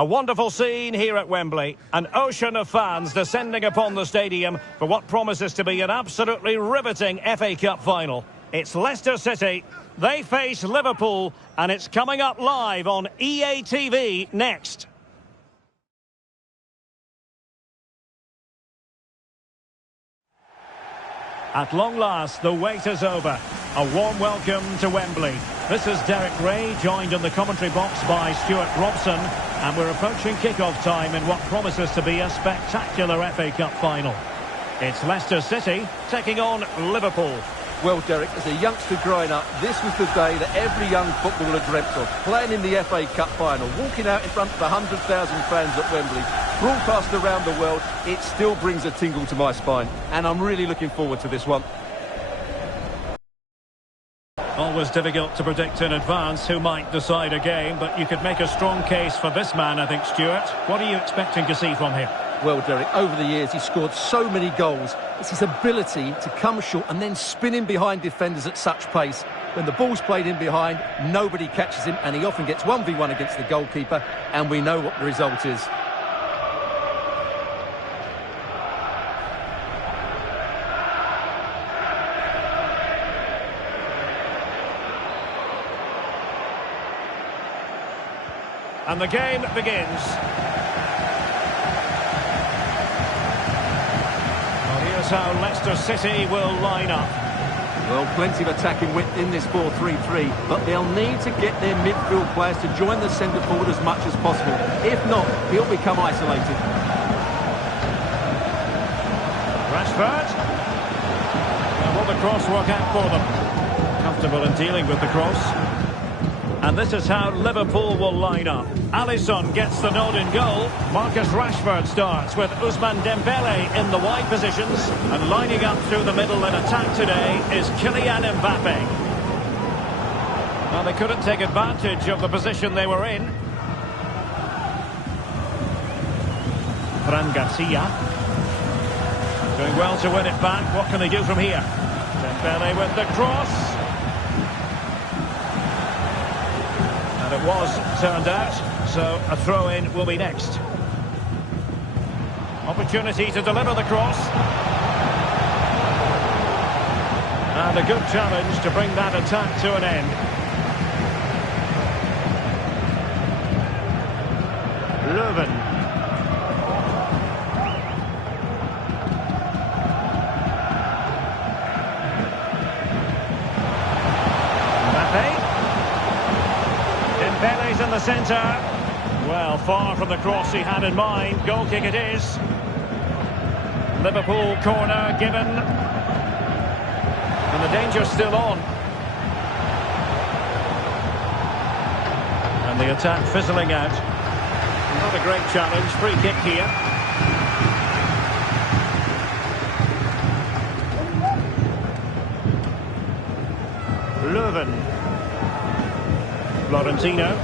A wonderful scene here at Wembley. An ocean of fans descending upon the stadium for what promises to be an absolutely riveting FA Cup final. It's Leicester City. They face Liverpool, and it's coming up live on EA TV next. At long last, the wait is over. A warm welcome to Wembley. This is Derek Ray, joined in the commentary box by Stuart Robson, and we're approaching kick-off time in what promises to be a spectacular FA Cup final. It's Leicester City taking on Liverpool. Well, Derek, as a youngster growing up, this was the day that every young footballer dreamt of. Playing in the FA Cup final, walking out in front of 100,000 fans at Wembley, broadcast around the world, it still brings a tingle to my spine. And I'm really looking forward to this one. Always difficult to predict in advance who might decide a game, but you could make a strong case for this man, I think, Stuart. What are you expecting to see from him? Well, Derek, over the years he's scored so many goals. It's his ability to come short and then spin in behind defenders at such pace. When the ball's played in behind, nobody catches him, and he often gets 1v1 against the goalkeeper, and we know what the result is. And the game begins. Here's how Leicester City will line up. Well, plenty of attacking width in this 4-3-3, but they'll need to get their midfield players to join the centre forward as much as possible. If not, he'll become isolated. Rashford. And will the cross work out for them? Comfortable in dealing with the cross. And this is how Liverpool will line up. Alisson gets the nod in goal. Marcus Rashford starts with Ousmane Dembele in the wide positions. And lining up through the middle in attack today is Kylian Mbappe. Well, they couldn't take advantage of the position they were in. Fran Garcia. Doing well to win it back. What can they do from here? Dembele with the cross. It was turned out, so a throw-in will be next. Opportunity to deliver the cross. And a good challenge to bring that attack to an end. Leuven. Dembele's in the centre. Well, far from the cross he had in mind. Goal kick it is. Liverpool corner given. And the danger's still on. And the attack fizzling out. Not a great challenge. Free kick here. Leuven. Florentino.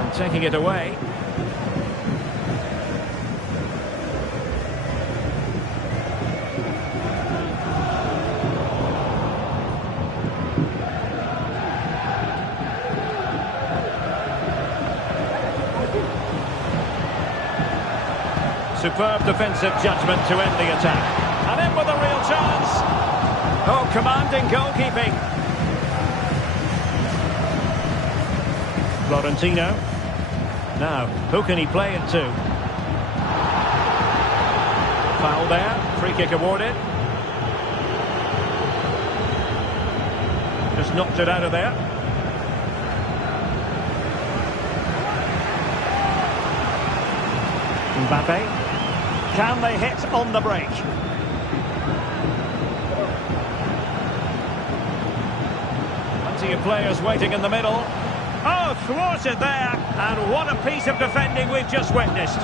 And taking it away. Superb defensive judgment to end the attack. And in with a real chance. Oh, commanding goalkeeping. Florentino. Now, who can he play it to? Foul there. Free kick awarded. Just knocked it out of there. Mbappe. Can they hit on the break? Plenty of players waiting in the middle. Oh, thwarted there. And what a piece of defending we've just witnessed.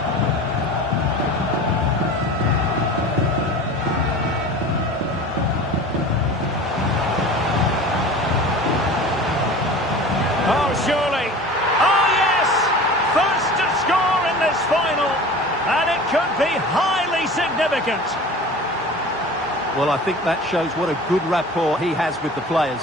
Oh, surely. Oh, yes! First to score in this final. And it could be highly significant. Well, I think that shows what a good rapport he has with the players.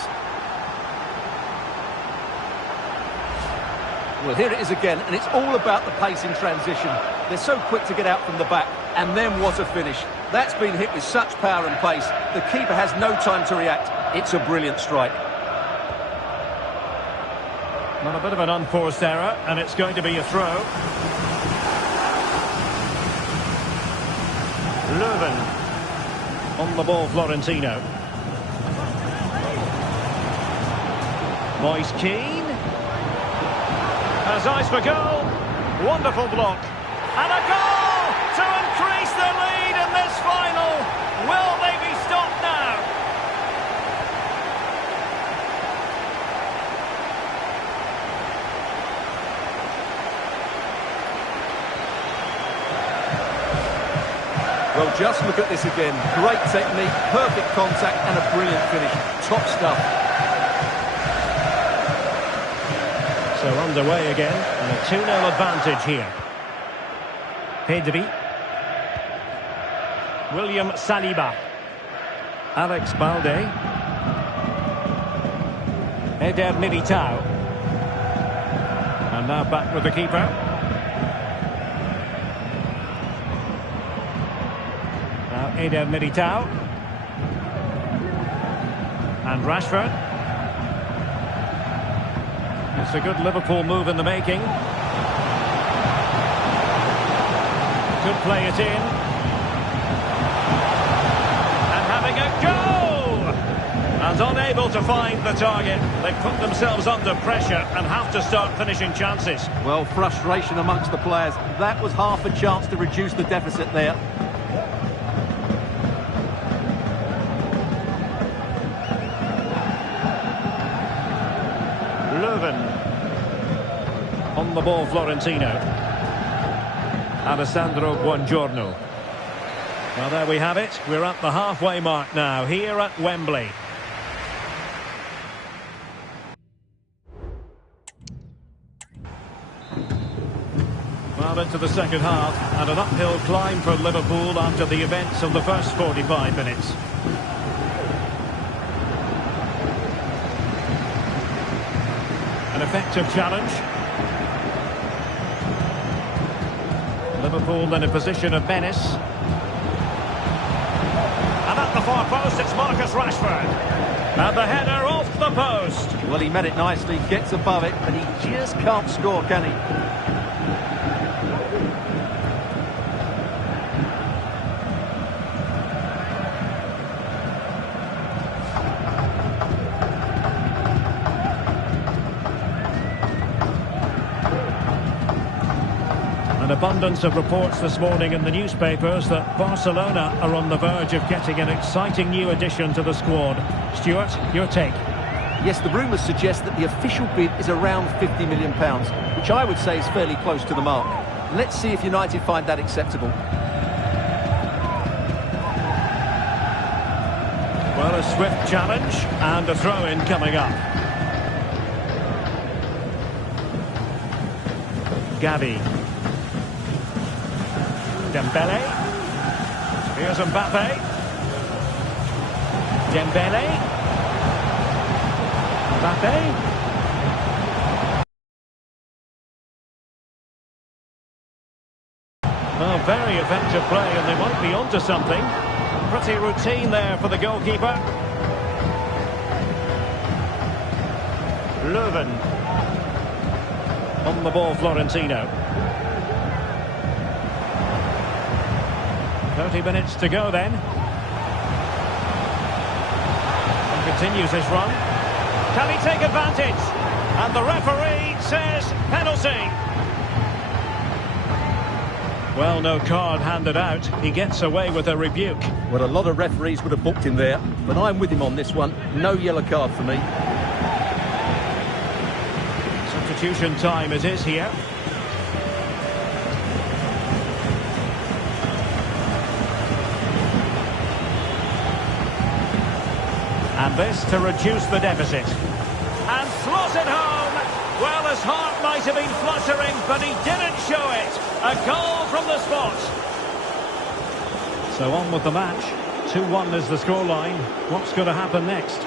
Well, here it is again, and it's all about the pace in transition. They're so quick to get out from the back, and then what a finish. That's been hit with such power and pace. The keeper has no time to react. It's a brilliant strike. Well, a bit of an unforced error, and it's going to be a throw. Leuven on the ball, Florentino. Moise Keane has eyes for goal. Wonderful block. And a goal to increase the lead in this final. Will they be stopped now? Well, just look at this again. Great technique, perfect contact, and a brilliant finish. Top stuff. So underway again, and a 2-0 advantage here. Pedri. William Saliba. Alex Balde. Eder Militao. And now back with the keeper. Now Eder Militao. And Rashford. It's a good Liverpool move in the making. Could play it in. And having a go! And unable to find the target. They put themselves under pressure and have to start finishing chances. Well, frustration amongst the players. That was half a chance to reduce the deficit there. Leuven on the ball, Florentino. Alessandro Buongiorno. Well, there we have it. We're at the halfway mark now, here at Wembley. Well, into the second half, and an uphill climb for Liverpool after the events of the first 45 minutes. An effective challenge. Liverpool in a position of menace. And at the far post, it's Marcus Rashford. And the header off the post. Well, he met it nicely, gets above it, but he just can't score, can he? An abundance of reports this morning in the newspapers that Barcelona are on the verge of getting an exciting new addition to the squad. Stuart, your take? Yes, the rumours suggest that the official bid is around £50 million, which I would say is fairly close to the mark. Let's see if United find that acceptable. Well, a swift challenge and a throw-in coming up. Gavi. Dembele. Here's Mbappe. Dembele. Mbappe. Well, very effective play, and they might be onto something. Pretty routine there for the goalkeeper. Leuven. On the ball, Florentino. 30 minutes to go then. And continues his run. Can he take advantage? And the referee says penalty. Well, no card handed out. He gets away with a rebuke. Well, a lot of referees would have booked him there, but I'm with him on this one. No yellow card for me. Substitution time it is here. And this to reduce the deficit. And slots it home. Well, his heart might have been fluttering, but he didn't show it. A goal from the spot. So on with the match. 2-1 is the scoreline. What's going to happen next?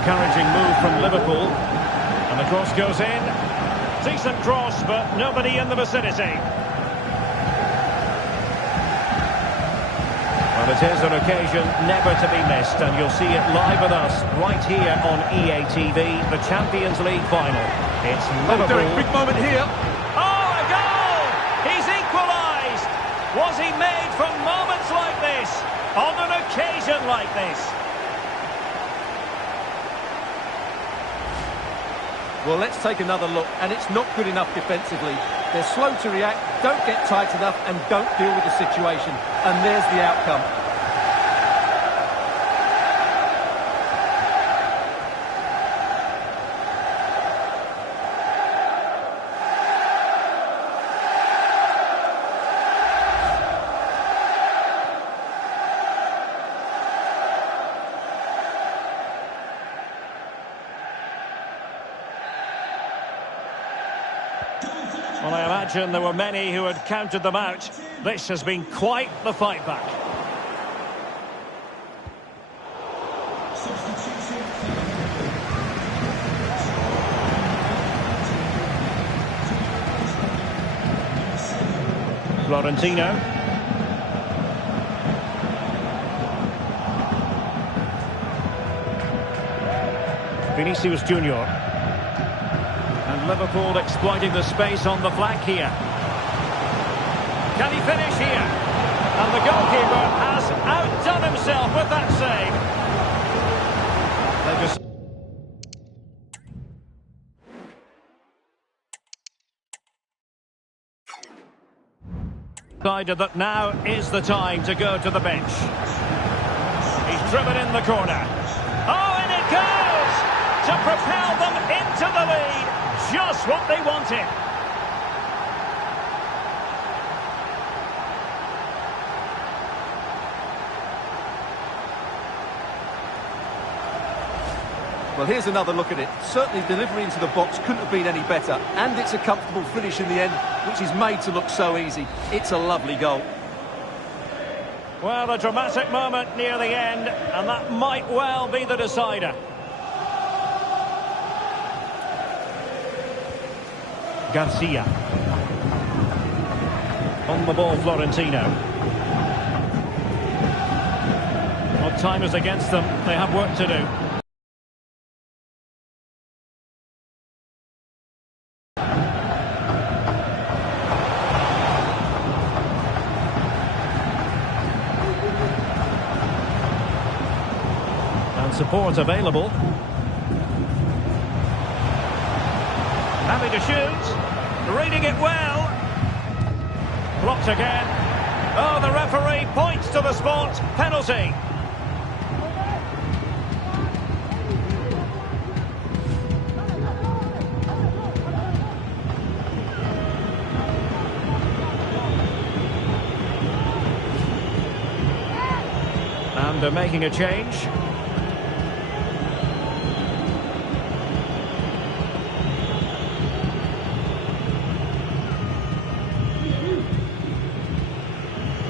encouraging move from Liverpool. And the cross goes in. Decent cross, but nobody in the vicinity. Well, it is an occasion never to be missed, and you'll see it live with us right here on EA TV, the Champions League final. It's Liverpool. Big moment here. Oh, a goal! He's equalised! Was he made for moments like this? On an occasion like this? Well, let's take another look, and it's not good enough defensively. They're slow to react, don't get tight enough, and don't deal with the situation. And there's the outcome. Well, I imagine there were many who had counted them out. This has been quite the fight back. Florentino. Vinicius Junior. And Liverpool exploiting the space on the flank here. Can he finish here? And the goalkeeper has outdone himself with that save. Decided that now is the time to go to the bench. He's driven in the corner. Oh, and it goes! To propel them into the lead. Just what they wanted. Well, here's another look at it. Certainly delivery into the box couldn't have been any better. And it's a comfortable finish in the end, which is made to look so easy. It's a lovely goal. Well, a dramatic moment near the end, and that might well be the decider. Garcia. On the ball, Florentino. Well, time is against them. They have work to do. And support available. Having to shoot. Reading it well. Blocked again. Oh, the referee points to the spot. Penalty. And they're making a change.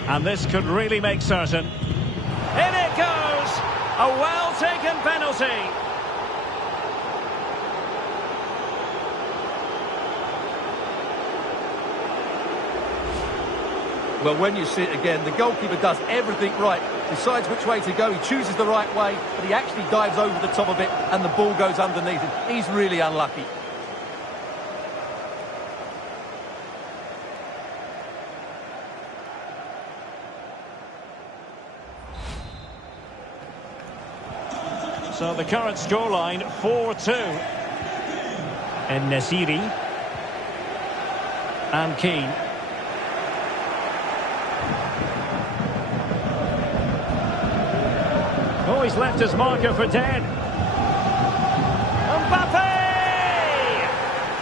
And this could really make certain. In it goes! A well-taken penalty. Well, when you see it again, the goalkeeper does everything right. Decides which way to go, he chooses the right way, but he actually dives over the top of it and the ball goes underneath him. He's really unlucky. So the current scoreline, 4-2. En-Nesyri. And Keane. Oh, he's left his marker for dead. Mbappe!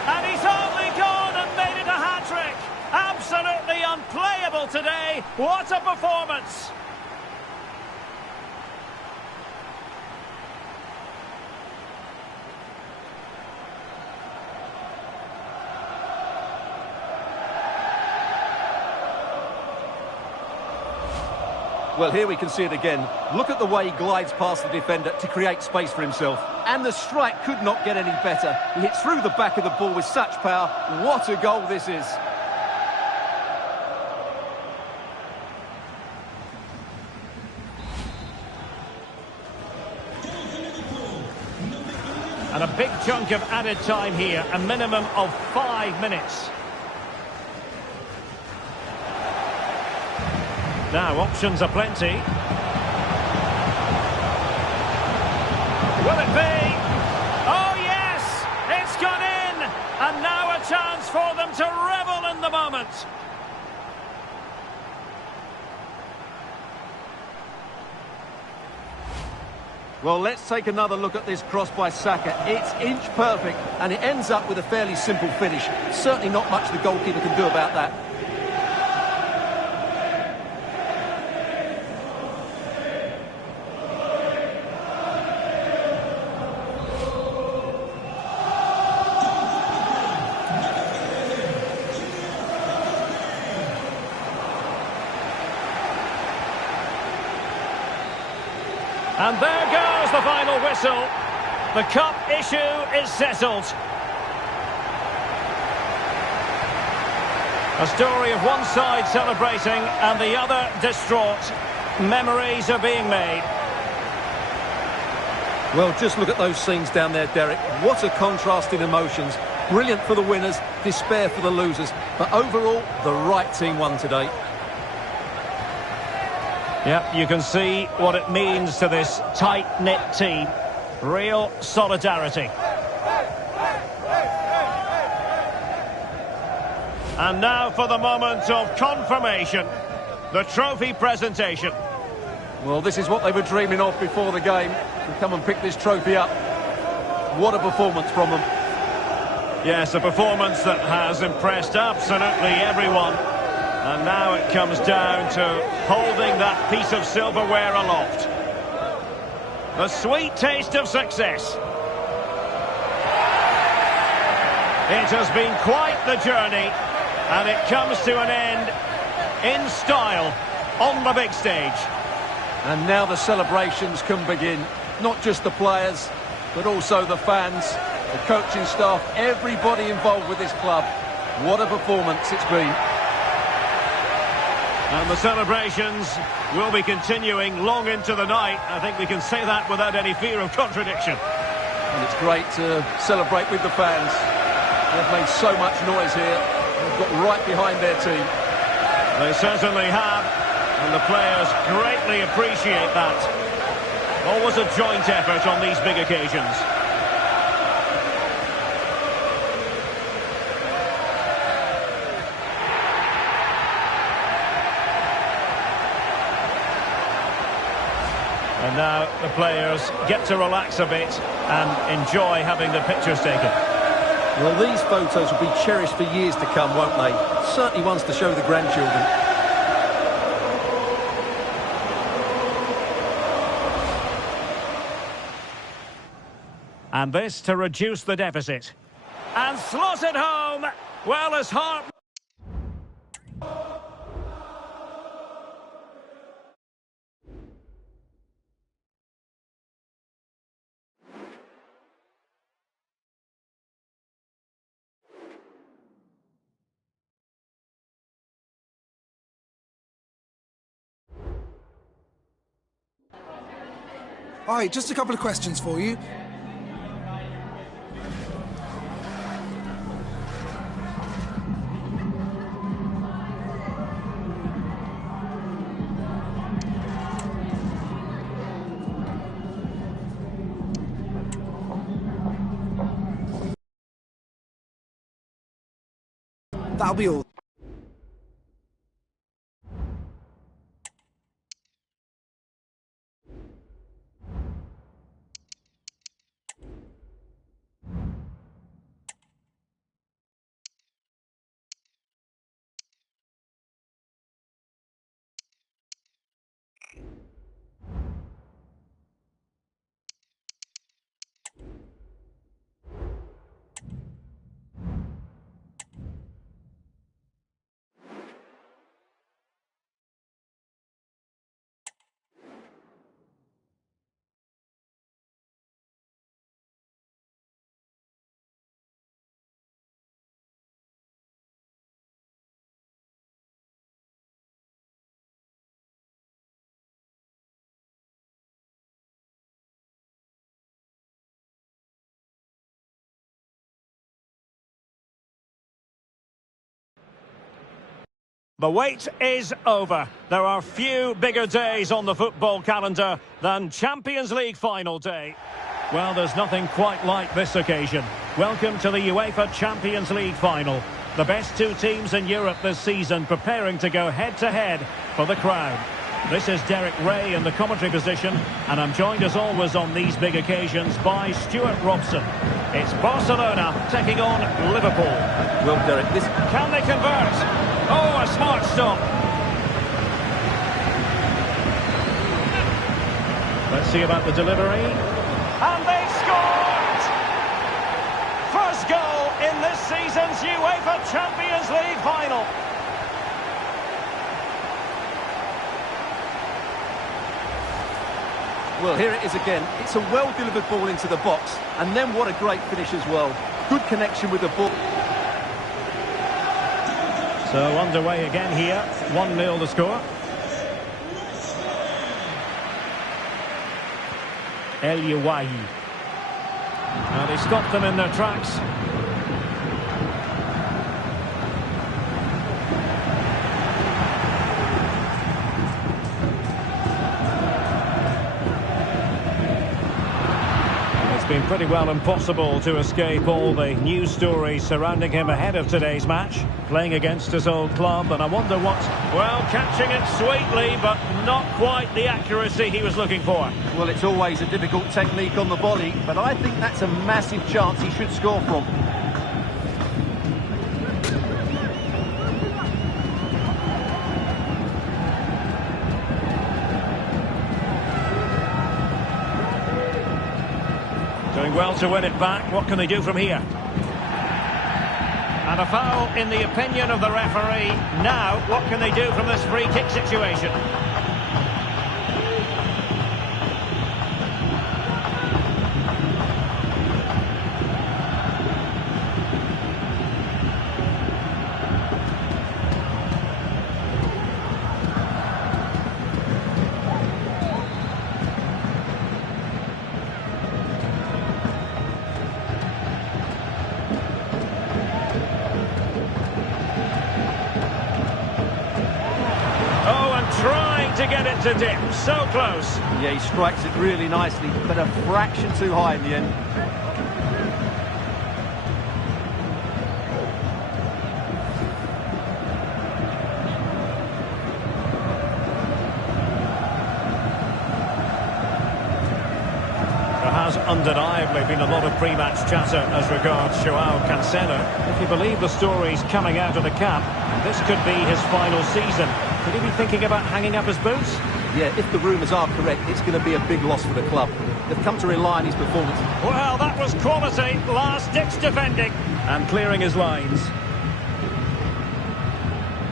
And he's only gone and made it a hat-trick. Absolutely unplayable today. What a performance! Well, here we can see it again. Look at the way he glides past the defender to create space for himself. And the strike could not get any better. He hits through the back of the ball with such power. What a goal this is. And a big chunk of added time here, a minimum of 5 minutes. Now, options are plenty. Will it be? Oh, yes! It's gone in! And now a chance for them to revel in the moment. Well, let's take another look at this cross by Saka. It's inch perfect, and it ends up with a fairly simple finish. Certainly not much the goalkeeper can do about that. And there goes the final whistle. The cup issue is settled. A story of one side celebrating and the other distraught. Memories are being made. Well, just look at those scenes down there, Derek. What a contrast in emotions. Brilliant for the winners, despair for the losers. But overall, the right team won today. Yep, you can see what it means to this tight-knit team. Real solidarity. And now for the moment of confirmation. The trophy presentation. Well, this is what they were dreaming of before the game. To come and pick this trophy up. What a performance from them. Yes, a performance that has impressed absolutely everyone. And now it comes down to holding that piece of silverware aloft. The sweet taste of success. It has been quite the journey, and it comes to an end in style on the big stage. And now the celebrations can begin. Not just the players, but also the fans, the coaching staff, everybody involved with this club. What a performance it's been. And the celebrations will be continuing long into the night. I think we can say that without any fear of contradiction. And it's great to celebrate with the fans. They've made so much noise here. They've got right behind their team. They certainly have. And the players greatly appreciate that. Always a joint effort on these big occasions. And now the players get to relax a bit and enjoy having the pictures taken. Well, these photos will be cherished for years to come, won't they? Certainly ones to show the grandchildren. And this to reduce the deficit. And slotted home! Well, as Hart... Hi, just a couple of questions for you. That'll be all. The wait is over. There are few bigger days on the football calendar than Champions League final day. Well, there's nothing quite like this occasion. Welcome to the UEFA Champions League final. The best two teams in Europe this season preparing to go head-to-head for the crown. This is Derek Ray in the commentary position, and I'm joined as always on these big occasions by Stuart Robson. It's Barcelona taking on Liverpool. Well, Derek, this... Can they convert? Oh, a smart stop. Let's see about the delivery. And they scored! First goal in this season's UEFA Champions League final. Well, here it is again. It's a well-delivered ball into the box. And then what a great finish as well. Good connection with the ball. So underway again here. 1-0 the score. El Yawahi. Now they stopped them in their tracks. Been pretty well impossible to escape all the news stories surrounding him ahead of today's match, playing against his old club, and I wonder what... Well, catching it sweetly, but not quite the accuracy he was looking for. Well, it's always a difficult technique on the volley, but I think that's a massive chance he should score from. Doing well to win it back. What can they do from here? And a foul in the opinion of the referee. Now, what can they do from this free kick situation? Trying to get it to dip, so close. Yeah, he strikes it really nicely, but a fraction too high in the end. There has undeniably been a lot of pre-match chatter as regards Joao Cancelo. If you believe the stories coming out of the camp, this could be his final season. Could he be thinking about hanging up his boots? Yeah, if the rumours are correct, it's going to be a big loss for the club. They've come to rely on his performance. Well, that was quality. Last-ditch defending. And clearing his lines.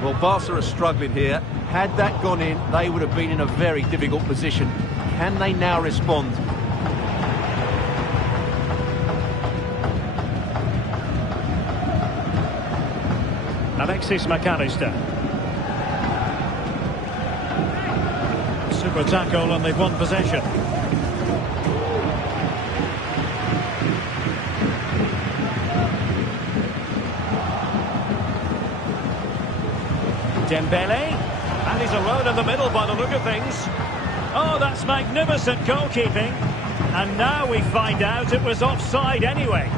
Well, Barca are struggling here. Had that gone in, they would have been in a very difficult position. Can they now respond? Alexis McAllister. Super tackle and they've won possession. Dembele, and he's alone in the middle by the look of things. Oh, that's magnificent goalkeeping. And now we find out it was offside anyway.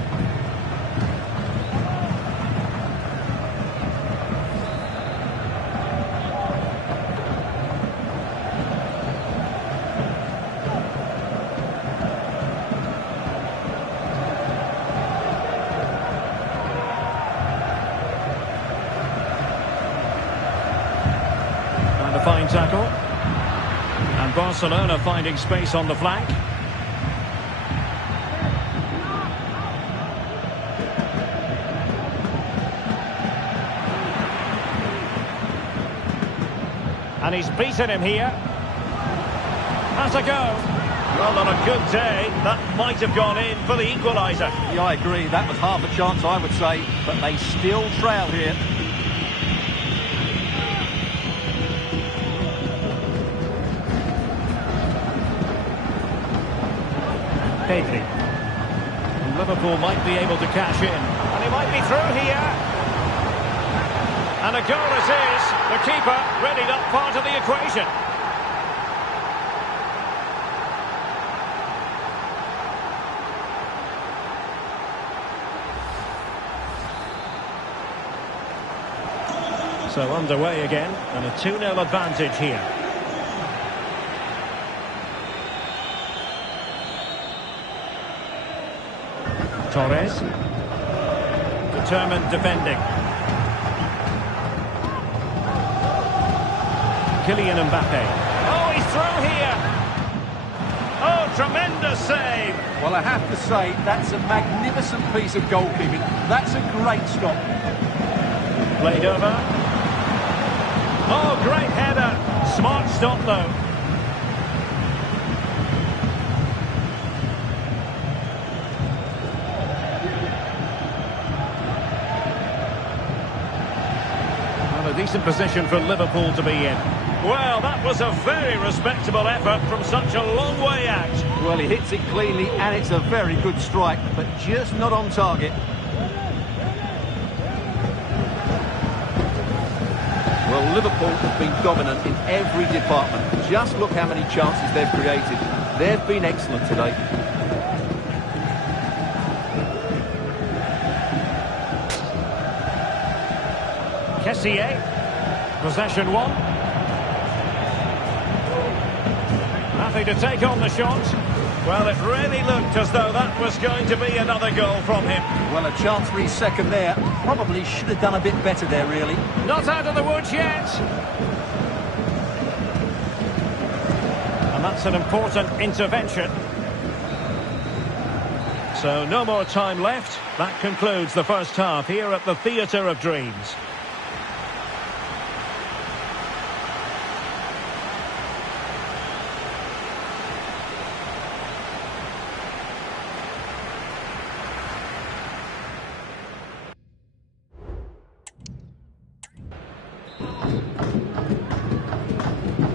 A fine tackle. And Barcelona finding space on the flank. And he's beaten him here. Has a go. Well, on a good day, that might have gone in for the equaliser. Yeah, I agree. That was half a chance, I would say. But they still trail here. Pedri. And Liverpool might be able to cash in. And he might be through here. And a goal it is. The keeper ready that part of the equation. So underway again, and a 2-0 advantage here. Torres. Determined defending. Kylian Mbappe. Oh, he's through here. Oh, tremendous save. Well, I have to say, that's a magnificent piece of goalkeeping. That's a great stop. Played over. Oh, great header. Smart stop, though. Well, a decent position for Liverpool to be in. Well, that was a very respectable effort from such a long way out. Well, he hits it cleanly, and it's a very good strike, but just not on target. Well, Liverpool have been dominant in every department. Just look how many chances they've created. They've been excellent today. Kessié. Possession one. Happy to take on the shot. Well, it really looked as though that was going to be another goal from him. Well, a chance for his second there. Probably should have done a bit better there, really. Not out of the woods yet. And that's an important intervention. So no more time left. That concludes the first half here at the Theatre of Dreams.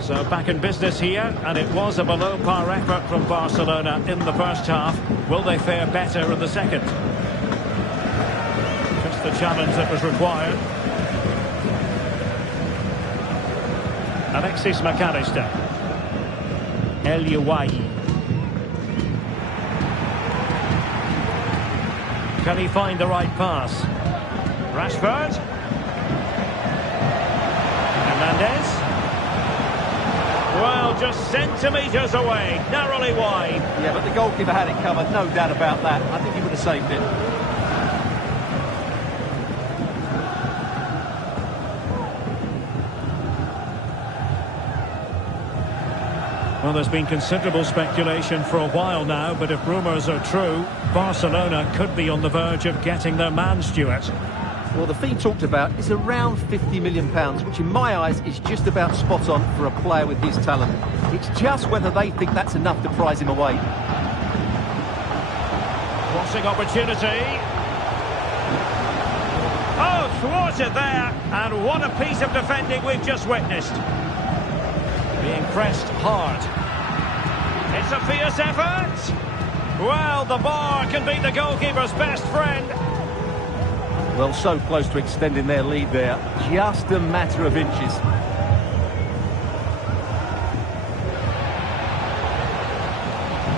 So back in business here, and it was a below-par effort from Barcelona in the first half. Will they fare better in the second? Just the challenge that was required. Alexis McAllister. El Youahi. Can he find the right pass? Rashford. Hernandez. Well, just centimetres away, narrowly wide. Yeah, but the goalkeeper had it covered, no doubt about that. I think he would have saved it. Well, there's been considerable speculation for a while now, but if rumours are true, Barcelona could be on the verge of getting their man, Stuart. Well, the fee talked about is around £50 million, which in my eyes is just about spot on for a player with his talent. It's just whether they think that's enough to prize him away. Crossing opportunity. Oh, thwarted there. And what a piece of defending we've just witnessed. Being pressed hard. It's a fierce effort. Well, the bar can be the goalkeeper's best friend. Well, so close to extending their lead there. Just a matter of inches.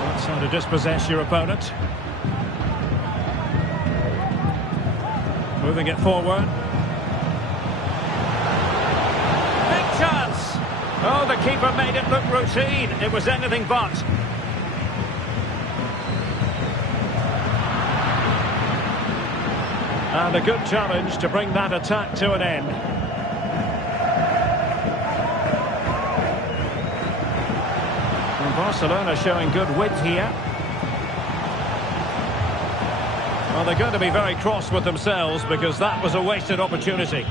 That's how to dispossess your opponent. Moving it forward. Big chance! Oh, the keeper made it look routine. It was anything but. And a good challenge to bring that attack to an end. And Barcelona showing good width here. Well, they're going to be very cross with themselves because that was a wasted opportunity.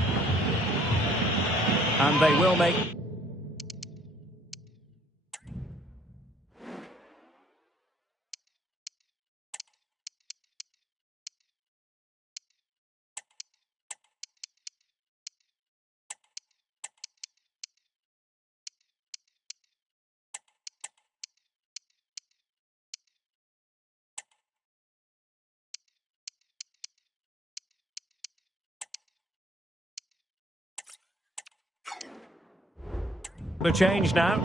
And they will make The change now.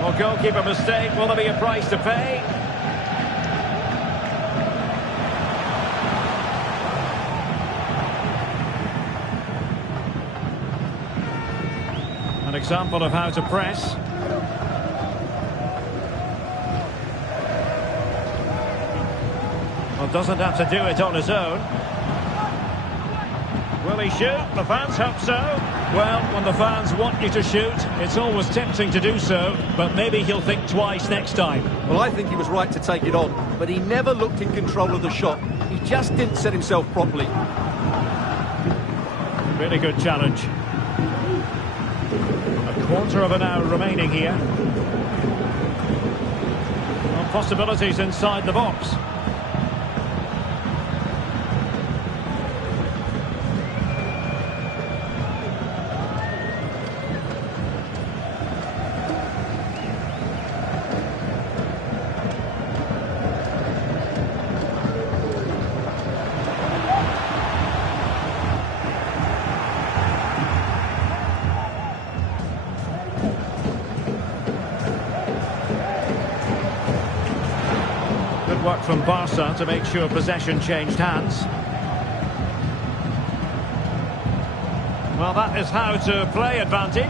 Well, goalkeeper mistake. Will there be a price to pay? An example of how to press. Well, doesn't have to do it on his own. Will he shoot? The fans hope so. Well, when the fans want you to shoot, it's always tempting to do so, but maybe he'll think twice next time. Well, I think he was right to take it on, but he never looked in control of the shot. He just didn't set himself properly. Really good challenge. A quarter of an hour remaining here. Well, possibilities inside the box. Good work from Barca to make sure possession changed hands. Well, that is how to play advantage.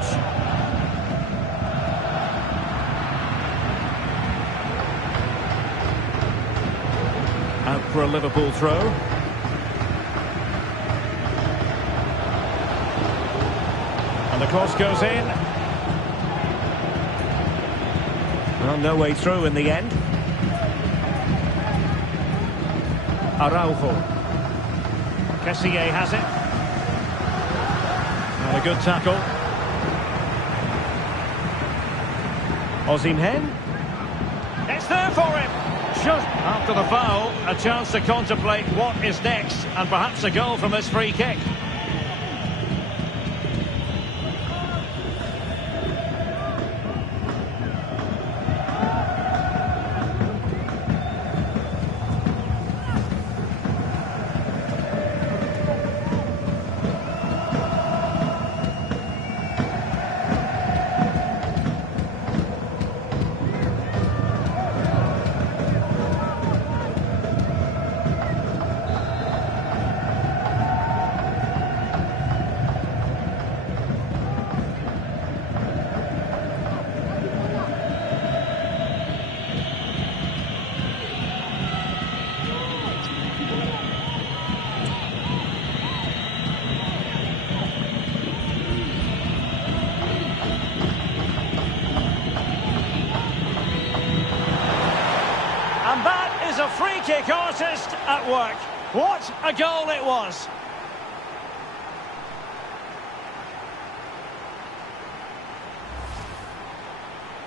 Out for a Liverpool throw. And the cross goes in. Well, no way through in the end. Araujo. Kessié has it. And a good tackle. Osimhen. It's there for him. Just after the foul, a chance to contemplate what is next, and perhaps a goal from this free kick. And that is a free kick artist at work. What a goal it was.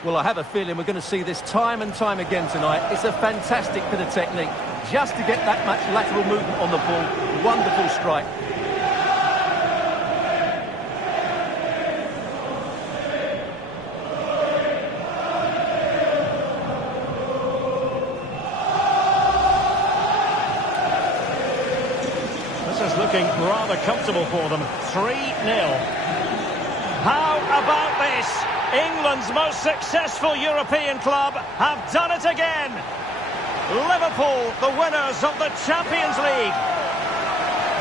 Well, I have a feeling we're going to see this time and time again tonight. It's a fantastic bit of technique. Just to get that much lateral movement on the ball. Wonderful strike. This is looking rather comfortable for them. 3-0. How about this? England's most successful European club have done it again. Liverpool, the winners of the Champions League.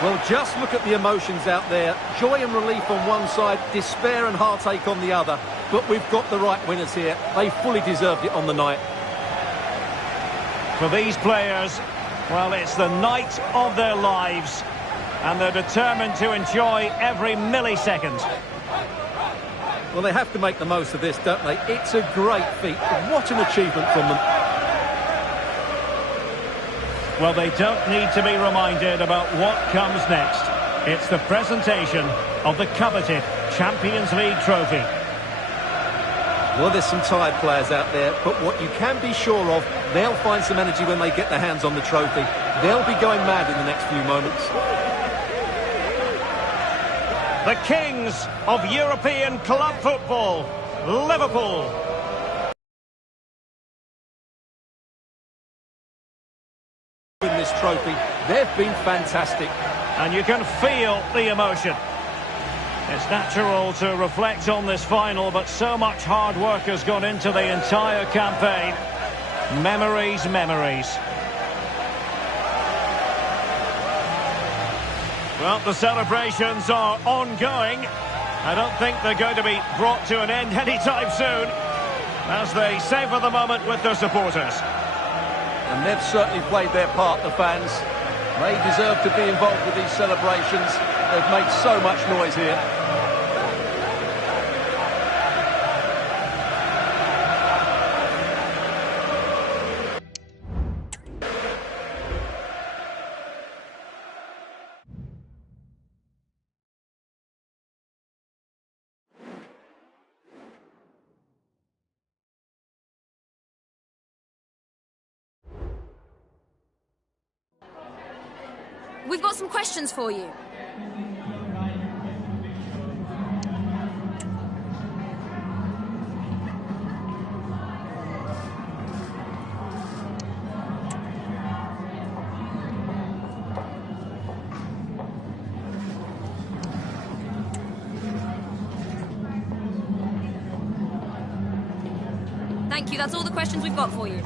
Well, just look at the emotions out there. Joy and relief on one side, despair and heartache on the other. But we've got the right winners here. They fully deserved it on the night. For these players, well, it's the night of their lives, and they're determined to enjoy every millisecond. Well, they have to make the most of this, don't they? It's a great feat. What an achievement from them. Well, they don't need to be reminded about what comes next. It's the presentation of the coveted Champions League trophy. Well, there's some tired players out there, but what you can be sure of, they'll find some energy when they get their hands on the trophy. They'll be going mad in the next few moments. The kings of European club football, Liverpool. trophy. They've been fantastic. And you can feel the emotion. It's natural to reflect on this final, but so much hard work has gone into the entire campaign. Memories, memories. Well, the celebrations are ongoing. I don't think they're going to be brought to an end anytime soon, as they savour the moment with their supporters. And they've certainly played their part, the fans. They deserve to be involved with these celebrations. They've made so much noise here. We've got some questions for you. Thank you, that's all the questions we've got for you.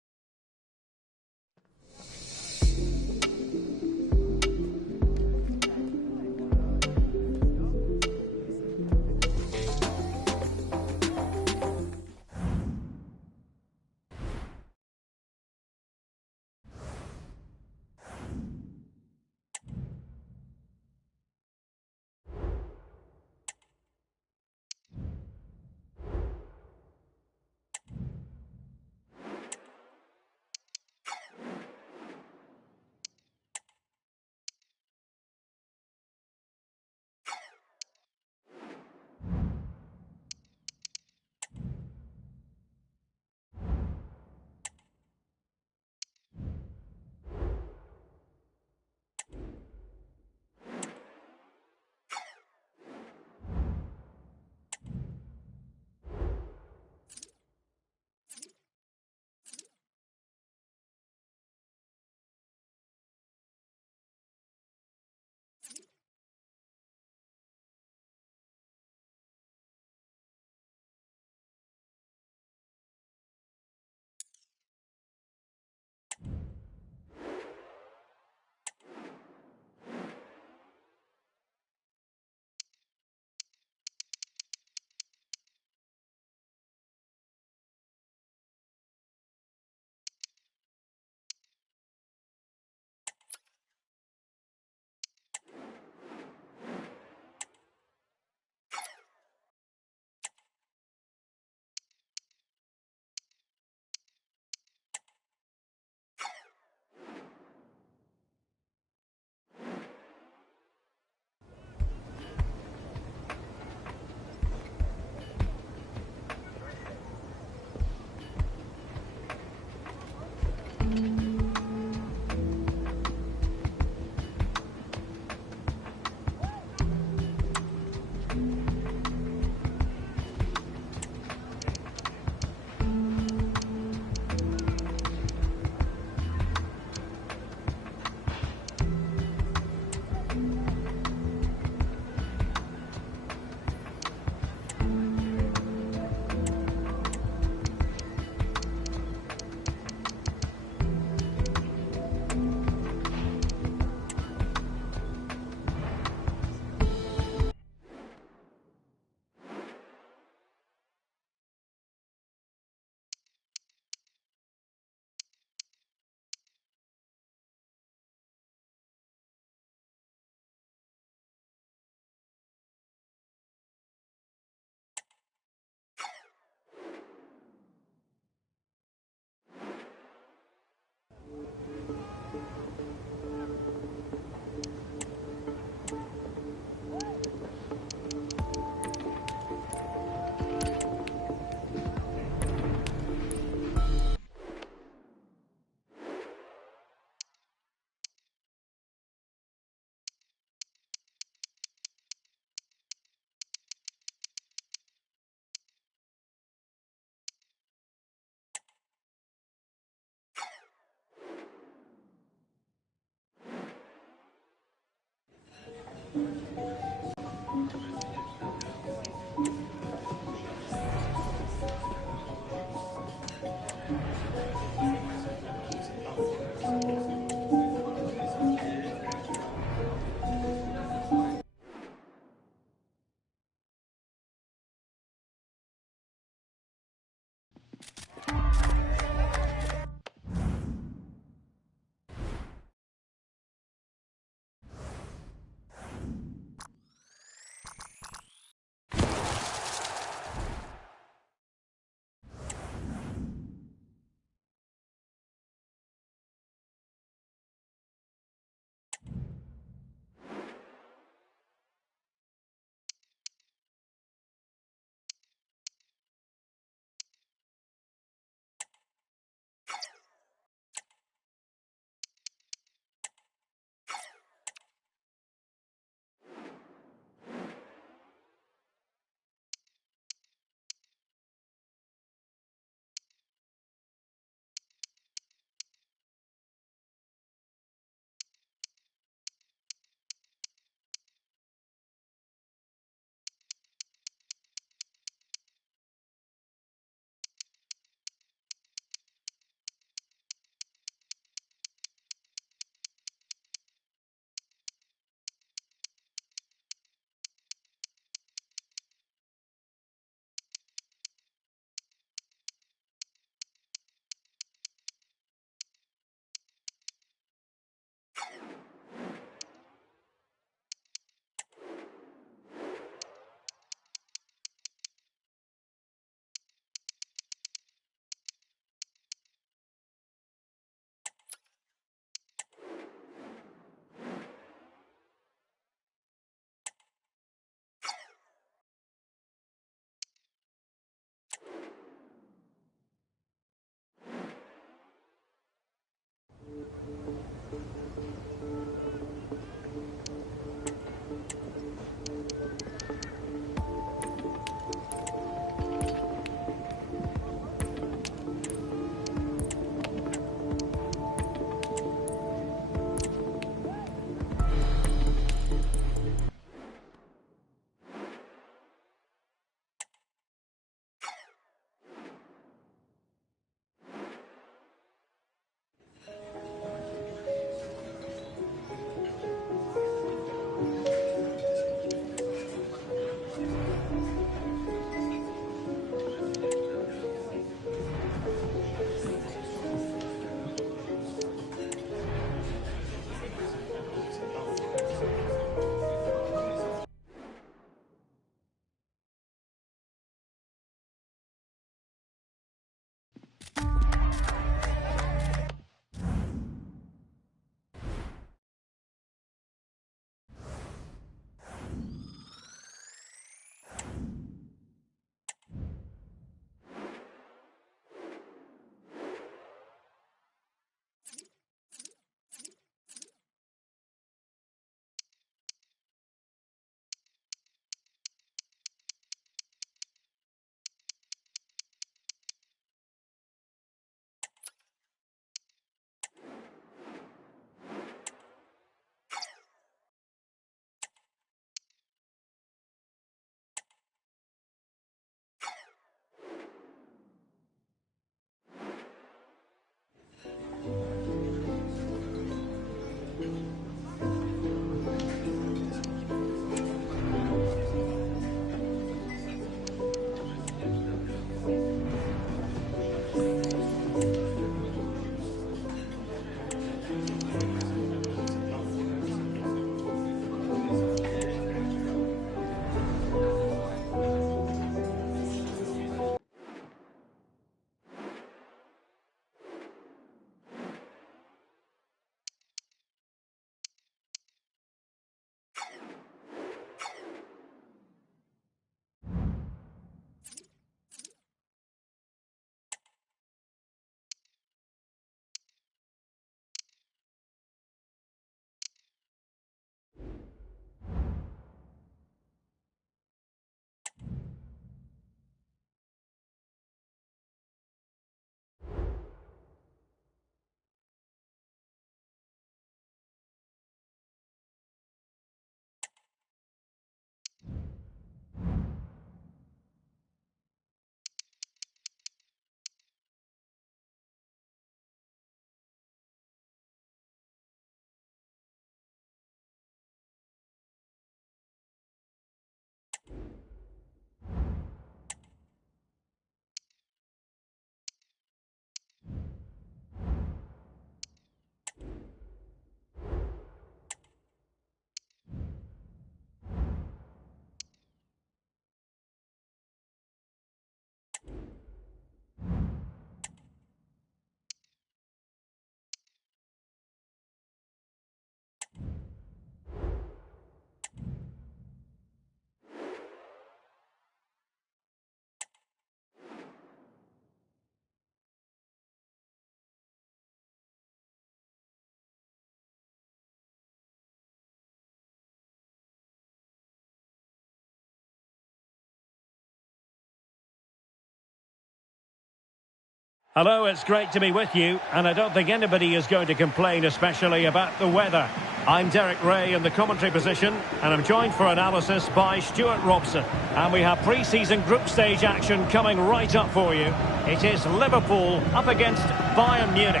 Hello, it's great to be with you, and I don't think anybody is going to complain, especially about the weather. I'm Derek Ray in the commentary position, and I'm joined for analysis by Stuart Robson. And we have pre-season group stage action coming right up for you. It is Liverpool up against Bayern Munich.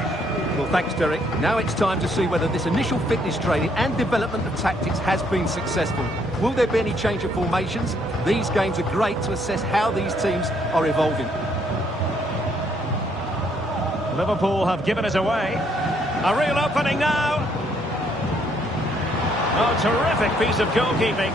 Well, thanks, Derek. Now it's time to see whether this initial fitness training and development of tactics has been successful. Will there be any change of formations? These games are great to assess how these teams are evolving. Liverpool have given it away. A real opening now. Oh, terrific piece of goalkeeping.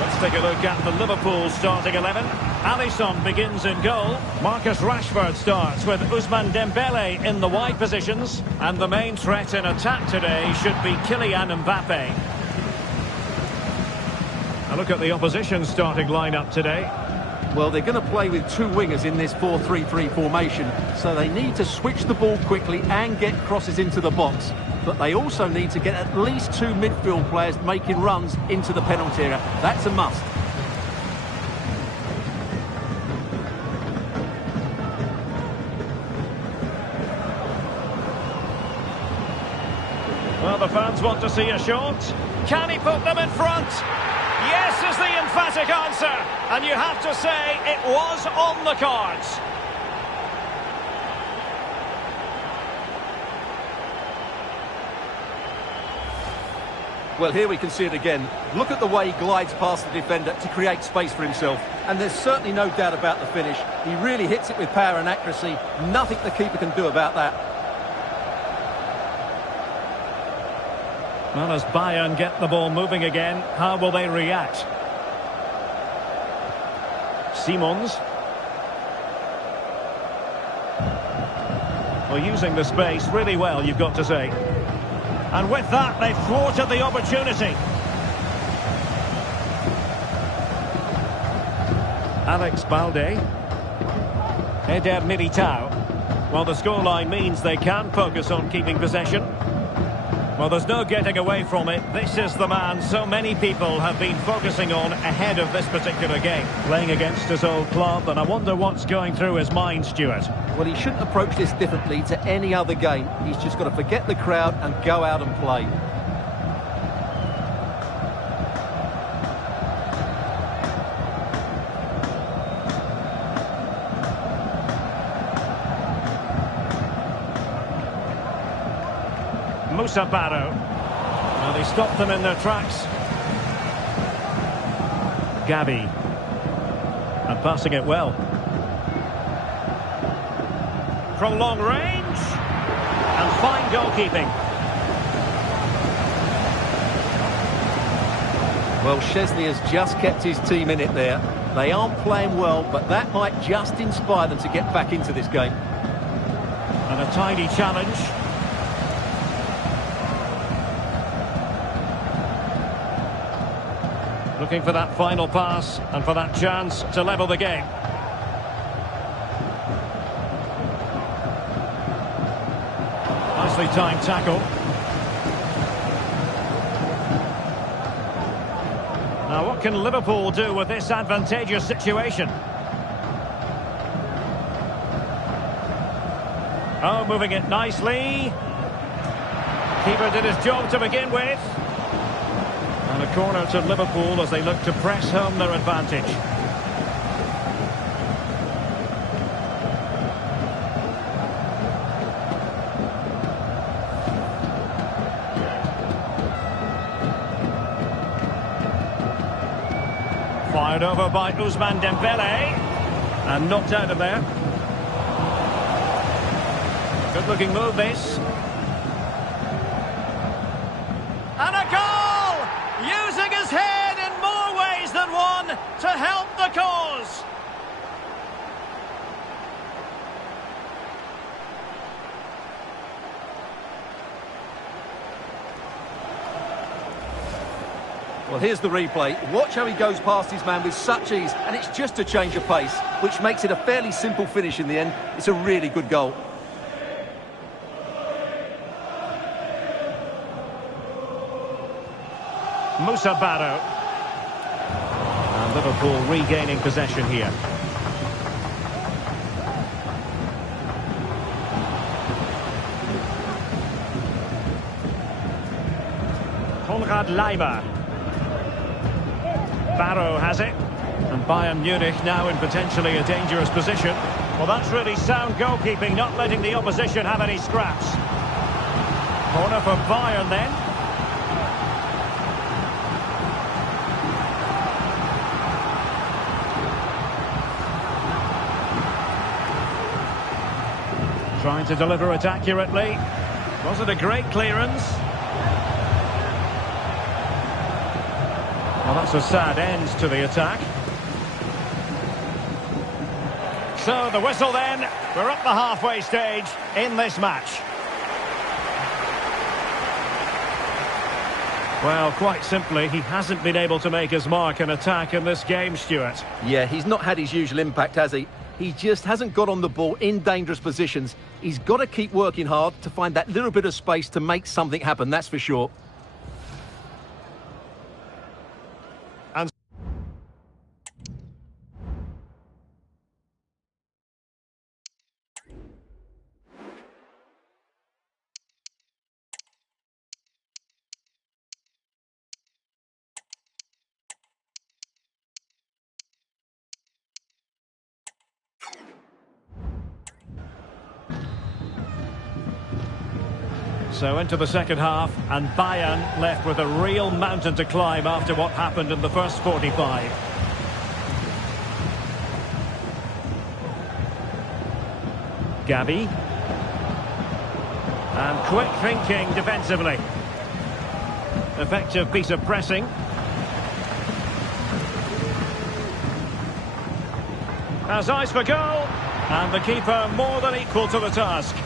Let's take a look at the Liverpool starting 11. Alisson begins in goal. Marcus Rashford starts with Ousmane Dembele in the wide positions. And the main threat in attack today should be Kylian Mbappe. A look at the opposition starting lineup today. Well, they're going to play with two wingers in this 4-3-3 formation, so they need to switch the ball quickly and get crosses into the box. But they also need to get at least two midfield players making runs into the penalty area. That's a must. Well, the fans want to see a shot. Can he put them in front? Yes is the emphatic answer, and you have to say it was on the cards. Well, here we can see it again. Look at the way he glides past the defender to create space for himself. And there's certainly no doubt about the finish. He really hits it with power and accuracy. Nothing the keeper can do about that. Well, as Bayern get the ball moving again, how will they react? Simons. Well, using the space really well, you've got to say. And with that, they've thwarted the opportunity. Alex Balde. Eder Militao. Well, the scoreline means they can focus on keeping possession. Well, there's no getting away from it. This is the man so many people have been focusing on ahead of this particular game. Playing against his old club, and I wonder what's going through his mind, Stuart. Well, he shouldn't approach this differently to any other game. He's just got to forget the crowd and go out and play. Musa Barrow. Well, they stopped them in their tracks. Gabi. And passing it well. From long range. And fine goalkeeping. Well, Szczesny has just kept his team in it there. They aren't playing well, but that might just inspire them to get back into this game. And a tiny challenge. Looking for that final pass and for that chance to level the game. Nicely timed tackle. Now, what can Liverpool do with this advantageous situation? Oh, moving it nicely. Keeper did his job to begin with. And a corner to Liverpool as they look to press home their advantage. Fired over by Ousmane Dembele. And knocked out of there. Good looking move this. And a goal! Using his head in more ways than one to help the cause. Well, here's the replay. Watch how he goes past his man with such ease, and it's just a change of pace, which makes it a fairly simple finish in the end. It's a really good goal. Musa Barrow. And Liverpool regaining possession here. Konrad Leimer. Barrow has it. And Bayern Munich now in potentially a dangerous position. Well, that's really sound goalkeeping, not letting the opposition have any scraps. Corner for Bayern then. Trying to deliver it accurately. Wasn't a great clearance. Well, that's a sad end to the attack. So the whistle then. We're up the halfway stage in this match. Well, quite simply, he hasn't been able to make his mark and attack in this game, Stuart. Yeah, he's not had his usual impact, has he? He just hasn't got on the ball in dangerous positions. He's got to keep working hard to find that little bit of space to make something happen, that's for sure. So into the second half, and Bayern left with a real mountain to climb after what happened in the first 45. Gavi. And quick thinking defensively. Effective piece of pressing. Has eyes for goal, and the keeper more than equal to the task.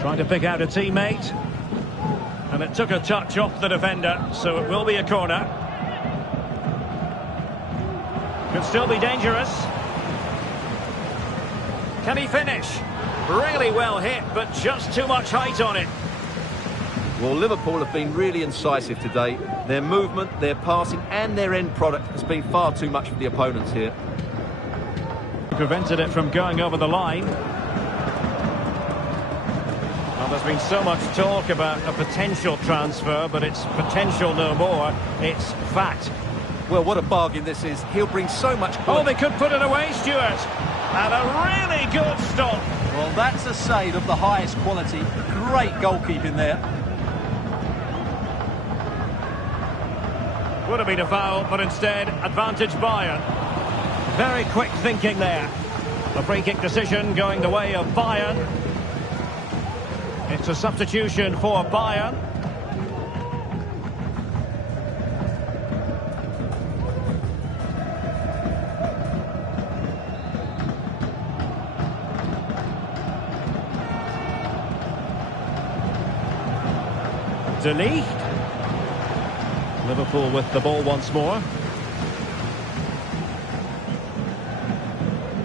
Trying to pick out a teammate. And it took a touch off the defender, so it will be a corner. Could still be dangerous. Can he finish? Really well hit, but just too much height on it. Well, Liverpool have been really incisive today. Their movement, their passing and their end product has been far too much for the opponents here. Prevented it from going over the line. There's been so much talk about a potential transfer, but it's potential no more. It's fact. Well, what a bargain this is. He'll bring so much quality. Oh, they could put it away, Stuart. And a really good stop. Well, that's a save of the highest quality. Great goalkeeping there. Would have been a foul, but instead, advantage Bayern. Very quick thinking there. A free kick decision going the way of Bayern. It's a substitution for Bayern. De Ligt. Liverpool with the ball once more.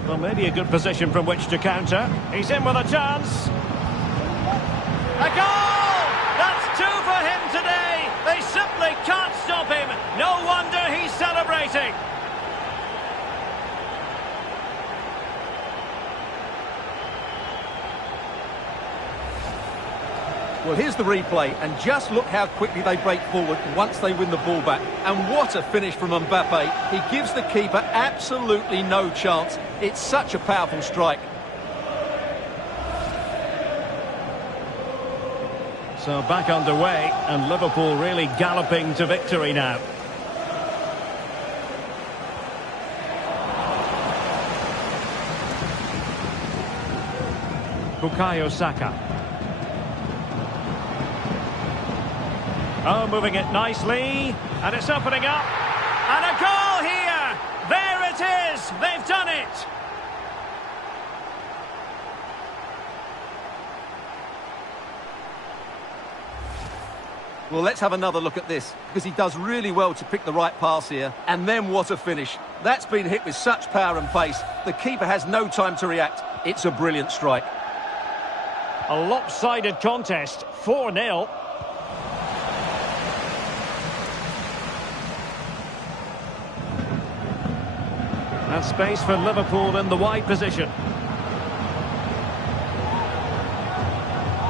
Well, maybe a good position from which to counter. He's in with a chance. A goal! That's two for him today. They simply can't stop him. No wonder he's celebrating. Well, here's the replay, and just look how quickly they break forward once they win the ball back. And what a finish from Mbappe. He gives the keeper absolutely no chance. It's such a powerful strike. So back underway, and Liverpool really galloping to victory now. Bukayo Saka. Oh, moving it nicely. And it's opening up. And a goal here! There it is! They've done it! Well, let's have another look at this, because he does really well to pick the right pass here. And then what a finish. That's been hit with such power and pace. The keeper has no time to react. It's a brilliant strike. A lopsided contest, 4-0. And space for Liverpool in the wide position.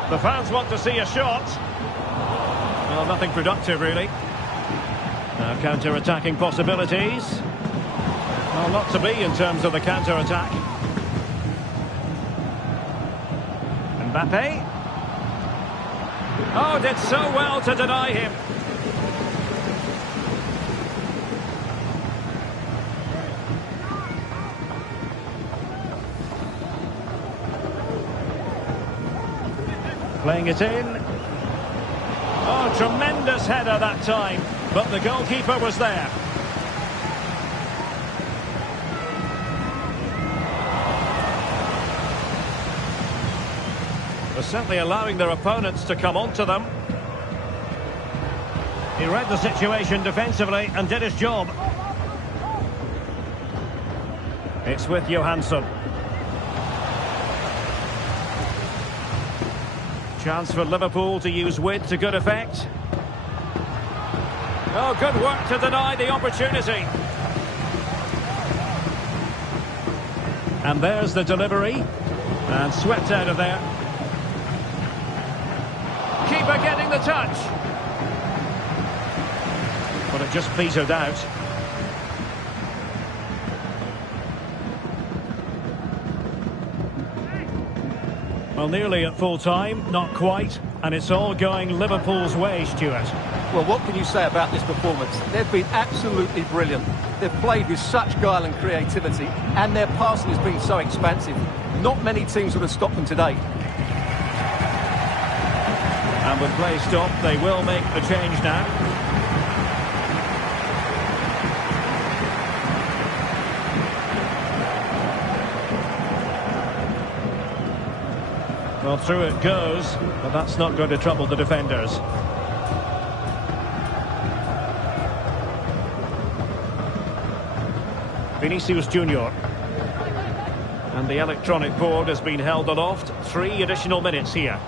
The fans want to see a shot. Well, nothing productive, really. Now, counter-attacking possibilities. Well, not to be in terms of the counter-attack. Mbappe. Oh, did so well to deny him. Playing it in. Oh, tremendous header that time, but the goalkeeper was there. They're certainly allowing their opponents to come onto them. He read the situation defensively and did his job. It's with Johansson. Chance for Liverpool to use width to good effect. Oh, good work to deny the opportunity. And there's the delivery. And swept out of there. Keeper getting the touch. But it just petered out. Well, nearly at full time, not quite, and it's all going Liverpool's way, Stuart. Well, what can you say about this performance? They've been absolutely brilliant. They've played with such guile and creativity, and their passing has been so expansive. Not many teams would have stopped them today. And with play stopped, they will make a change now. Well, through it goes, but that's not going to trouble the defenders. Vinicius Junior. And the electronic board has been held aloft. 3 additional minutes here.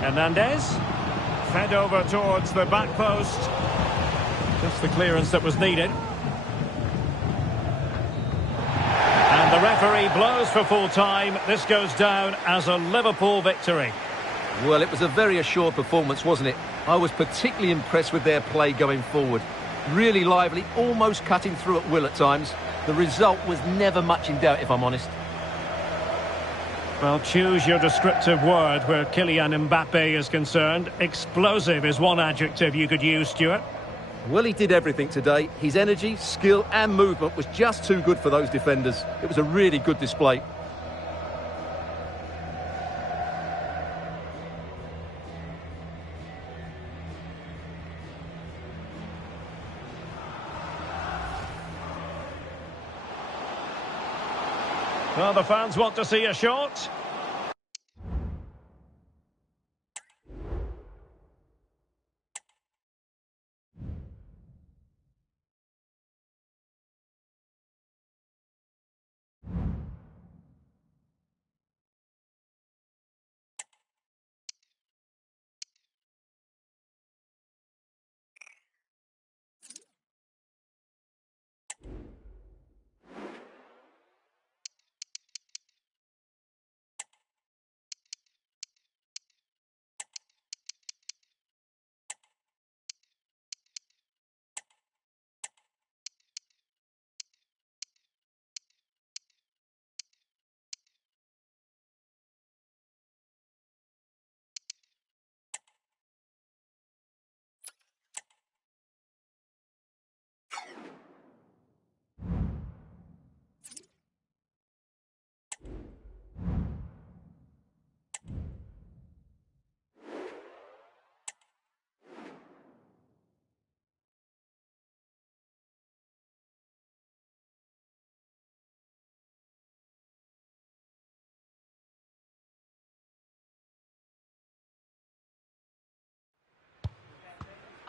Hernandez. Fed over towards the back post. Just the clearance that was needed. And the referee blows for full time. This goes down as a Liverpool victory. Well, it was a very assured performance, wasn't it? I was particularly impressed with their play going forward. Really lively, almost cutting through at will at times. The result was never much in doubt, if I'm honest. Well, choose your descriptive word where Kylian Mbappe is concerned. Explosive is one adjective you could use, Stuart. Well, he did everything today. His energy, skill and movement was just too good for those defenders. It was a really good display. Well, the fans want to see a shot.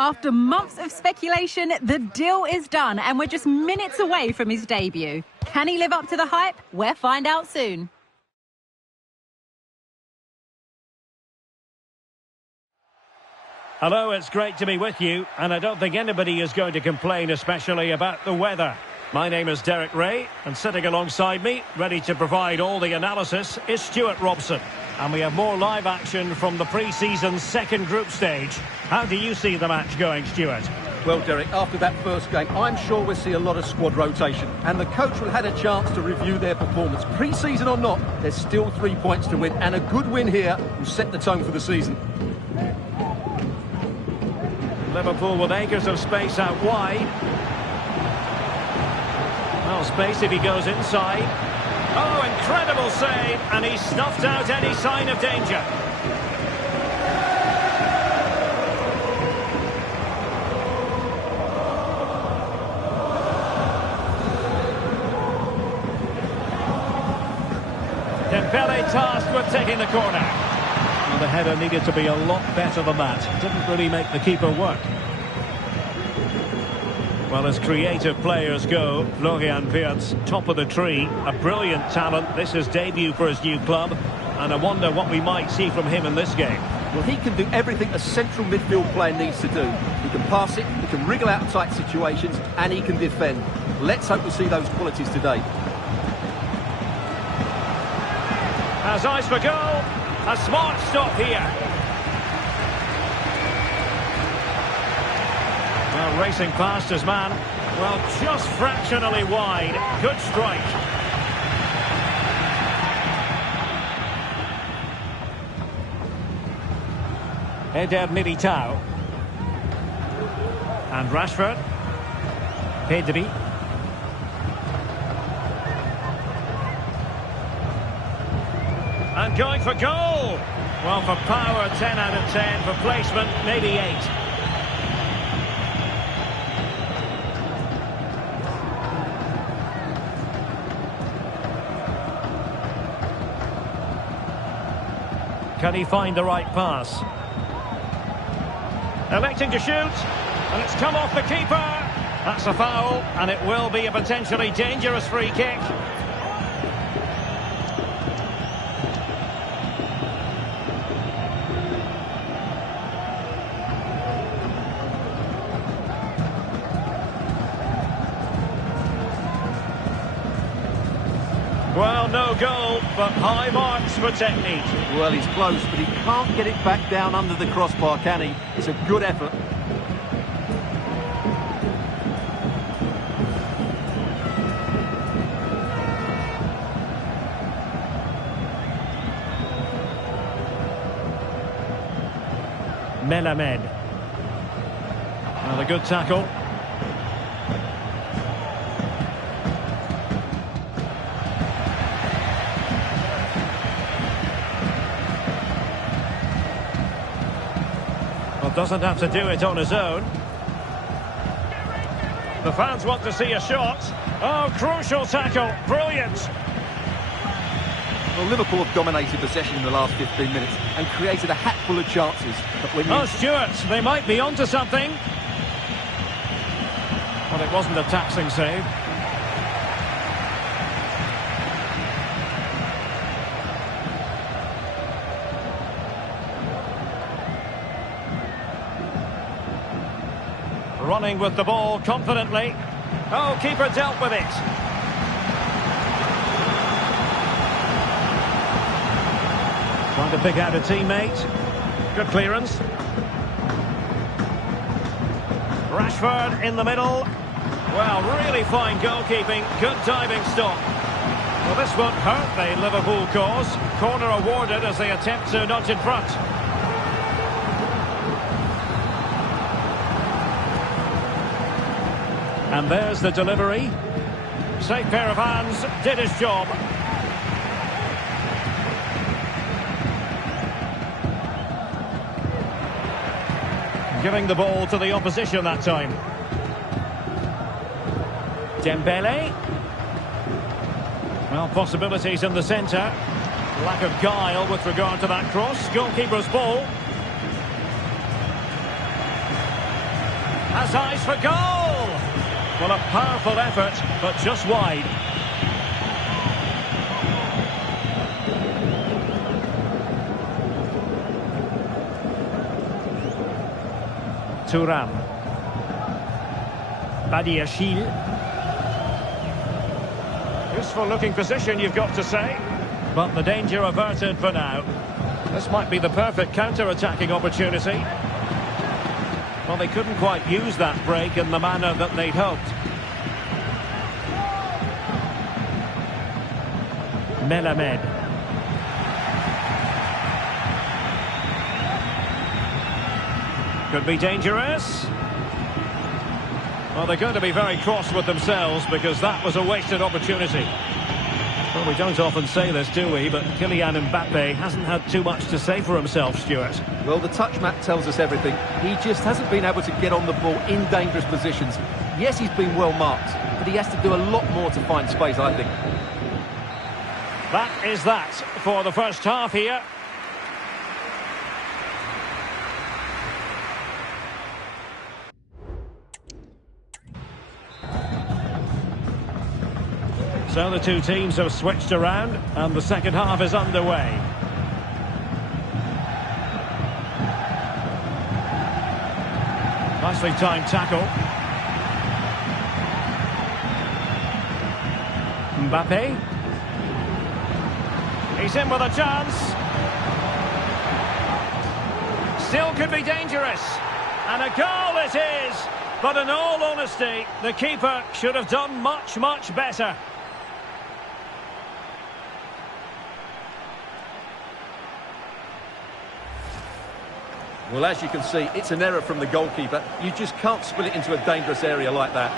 After months of speculation, the deal is done and we're just minutes away from his debut. Can he live up to the hype? We'll find out soon. Hello, it's great to be with you, and I don't think anybody is going to complain, especially about the weather. My name is Derek Ray, and sitting alongside me, ready to provide all the analysis, is Stuart Robson. And we have more live action from the pre-season second group stage. How do you see the match going, Stuart? Well, Derek, after that first game, I'm sure we'll see a lot of squad rotation. And the coach will have had a chance to review their performance. Pre-season or not, there's still 3 points to win. And a good win here will set the tone for the season. Liverpool with acres of space out wide. Well, space if he goes inside. Oh, incredible save, and he snuffed out any sign of danger. Dembele tasked with taking the corner. Well, the header needed to be a lot better than that. Didn't really make the keeper work. Well, as creative players go, Florian Wirtz, top of the tree, a brilliant talent. This is debut for his new club, and I wonder what we might see from him in this game. Well, he can do everything a central midfield player needs to do. He can pass it, he can wriggle out of tight situations, and he can defend. Let's hope to see those qualities today. Has eyes for goal. A smart stop here. Well, racing past his man. Well, just fractionally wide. Good strike. Eder Militao. And Rashford. Pedri. And going for goal. Well, for power, 10 out of 10. For placement, maybe 8. Can he find the right pass? Electing to shoot, and it's come off the keeper. That's a foul, and it will be a potentially dangerous free kick. Well, no goal, but high marks for technique. Well, he's close, but he can't get it back down under the crossbar, can he? It's a good effort. Melamed. Well, a good tackle. Well, doesn't have to do it on his own. The fans want to see a shot. Oh, crucial tackle. Brilliant. Well, Liverpool have dominated possession in the last 15 minutes and created a hatful of chances. But when Oh, Stuart, they might be onto something. Well, it wasn't a taxing save. Running with the ball confidently. Oh, keeper dealt with it. Trying to pick out a teammate. Good clearance. Rashford in the middle. Well, really fine goalkeeping. Good diving stop. Well, this won't hurt the Liverpool cause. Corner awarded as they attempt to nudge in front. And there's the delivery. Safe pair of hands, did his job. Giving the ball to the opposition that time. Dembele. Well, possibilities in the centre. Lack of guile with regard to that cross. Goalkeeper's ball. Has eyes for goal. Well, a powerful effort, but just wide. Thuram. Badiashile. Useful looking position, you've got to say. But the danger averted for now. This might be the perfect counter-attacking opportunity. Well, they couldn't quite use that break in the manner that they'd hoped. Melamed. Could be dangerous. Well, they're going to be very cross with themselves because that was a wasted opportunity. Well, we don't often say this, do we? But Kylian Mbappe hasn't had too much to say for himself, Stuart. Well, the touch map tells us everything. He just hasn't been able to get on the ball in dangerous positions. Yes, he's been well marked, but he has to do a lot more to find space, I think. That is that for the first half here. So the two teams have switched around and the second half is underway. Nicely timed tackle. Mbappe. He's in with a chance. Still could be dangerous. And a goal it is. But in all honesty, the keeper should have done much, much better. Well, as you can see, it's an error from the goalkeeper. You just can't spill it into a dangerous area like that.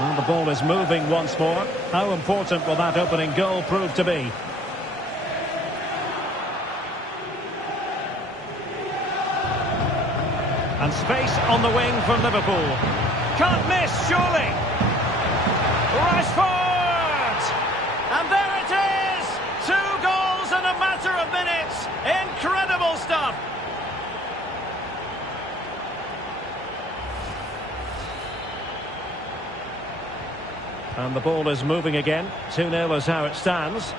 Well, the ball is moving once more. How important will that opening goal prove to be? And space on the wing for Liverpool. Can't miss, surely. Rashford! And there it is! 2 goals in a matter of minutes. Incredible stuff. And the ball is moving again. 2-0 is how it stands.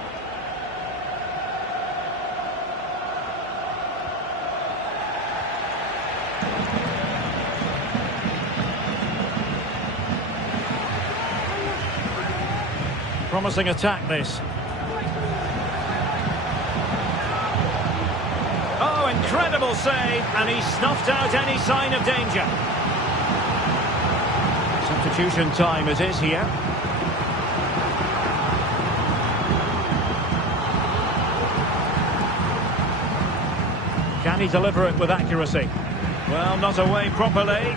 Promising attack, this. Oh, incredible save, and he snuffed out any sign of danger. Substitution time it is here. Can he deliver it with accuracy? Well, not away properly.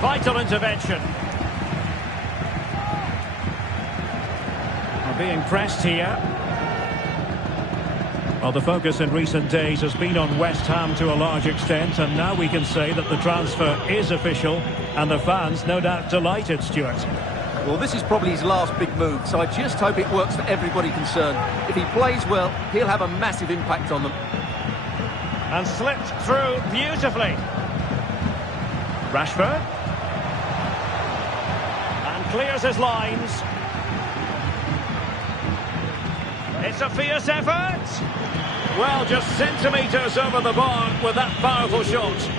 Vital intervention. Being pressed here. Well, the focus in recent days has been on West Ham to a large extent, and now we can say that the transfer is official, and the fans no doubt delighted, Stuart. Well, this is probably his last big move, so I just hope it works for everybody concerned. If he plays well, he'll have a massive impact on them. And slipped through beautifully. Rashford. And clears his lines. It's a fierce effort. Well, just centimetres over the bar with that powerful shot.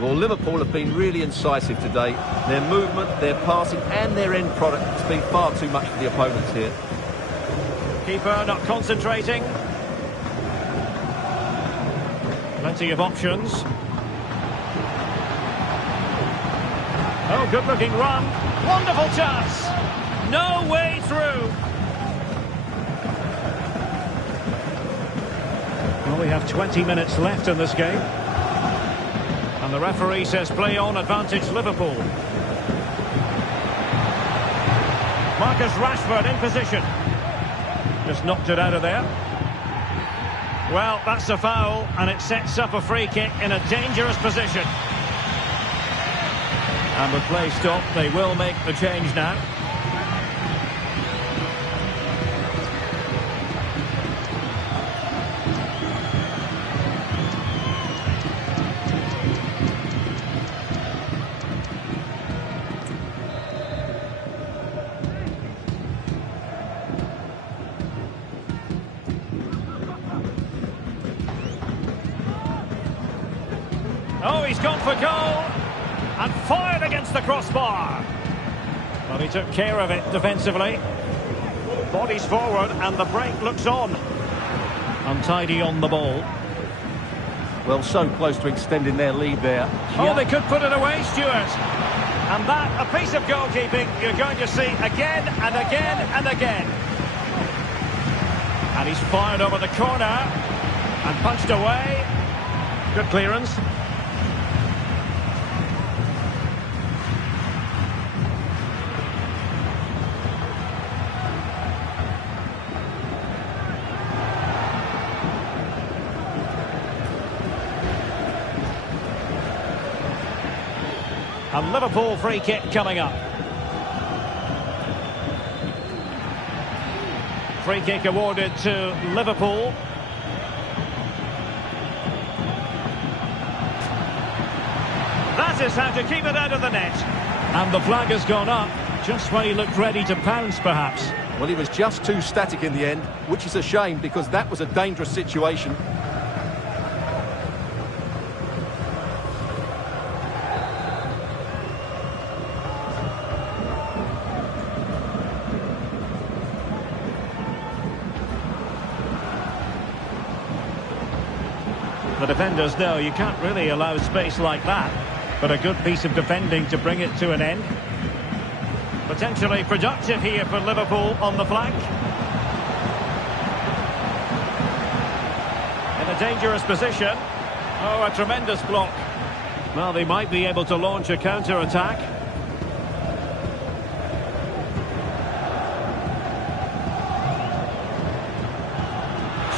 Well, Liverpool have been really incisive today. Their movement, their passing and their end product has been far too much for the opponents here. Keeper not concentrating. Plenty of options. Oh, good-looking run. Wonderful chance. No way through. Well, we have 20 minutes left in this game. And the referee says play on, advantage Liverpool. Marcus Rashford in position. Just knocked it out of there. Well, that's a foul, and it sets up a free kick in a dangerous position. And with play stopped, they will make the change now. Oh, he's gone for goal and fired against the crossbar. Well, he took care of it defensively. Bodies forward and the break looks on. Untidy on the ball. Well, so close to extending their lead there. Oh, they could put it away, Stuart. And that, a piece of goalkeeping you're going to see again and again and again. And he's fired over the corner and punched away. Good clearance. And Liverpool free kick coming up. Free kick awarded to Liverpool. That is how to keep it out of the net. And the flag has gone up, just when he looked ready to pounce, perhaps. Well, he was just too static in the end, which is a shame because that was a dangerous situation. The defenders know you can't really allow space like that, but a good piece of defending to bring it to an end. Potentially productive here for Liverpool on the flank. In a dangerous position. Oh, a tremendous block. Well, they might be able to launch a counter-attack.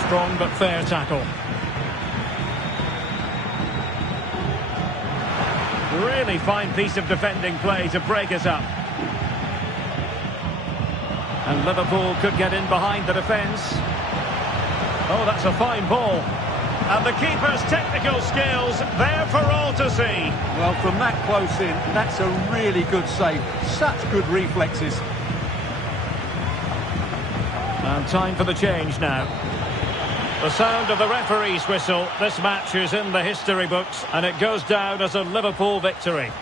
Strong but fair tackle. Really fine piece of defending play to break us up. And Liverpool could get in behind the defence. Oh, that's a fine ball. And the keeper's technical skills there for all to see. Well, from that close in, that's a really good save. Such good reflexes. And time for the change now. The sound of the referee's whistle. This match is in the history books, and it goes down as a Liverpool victory.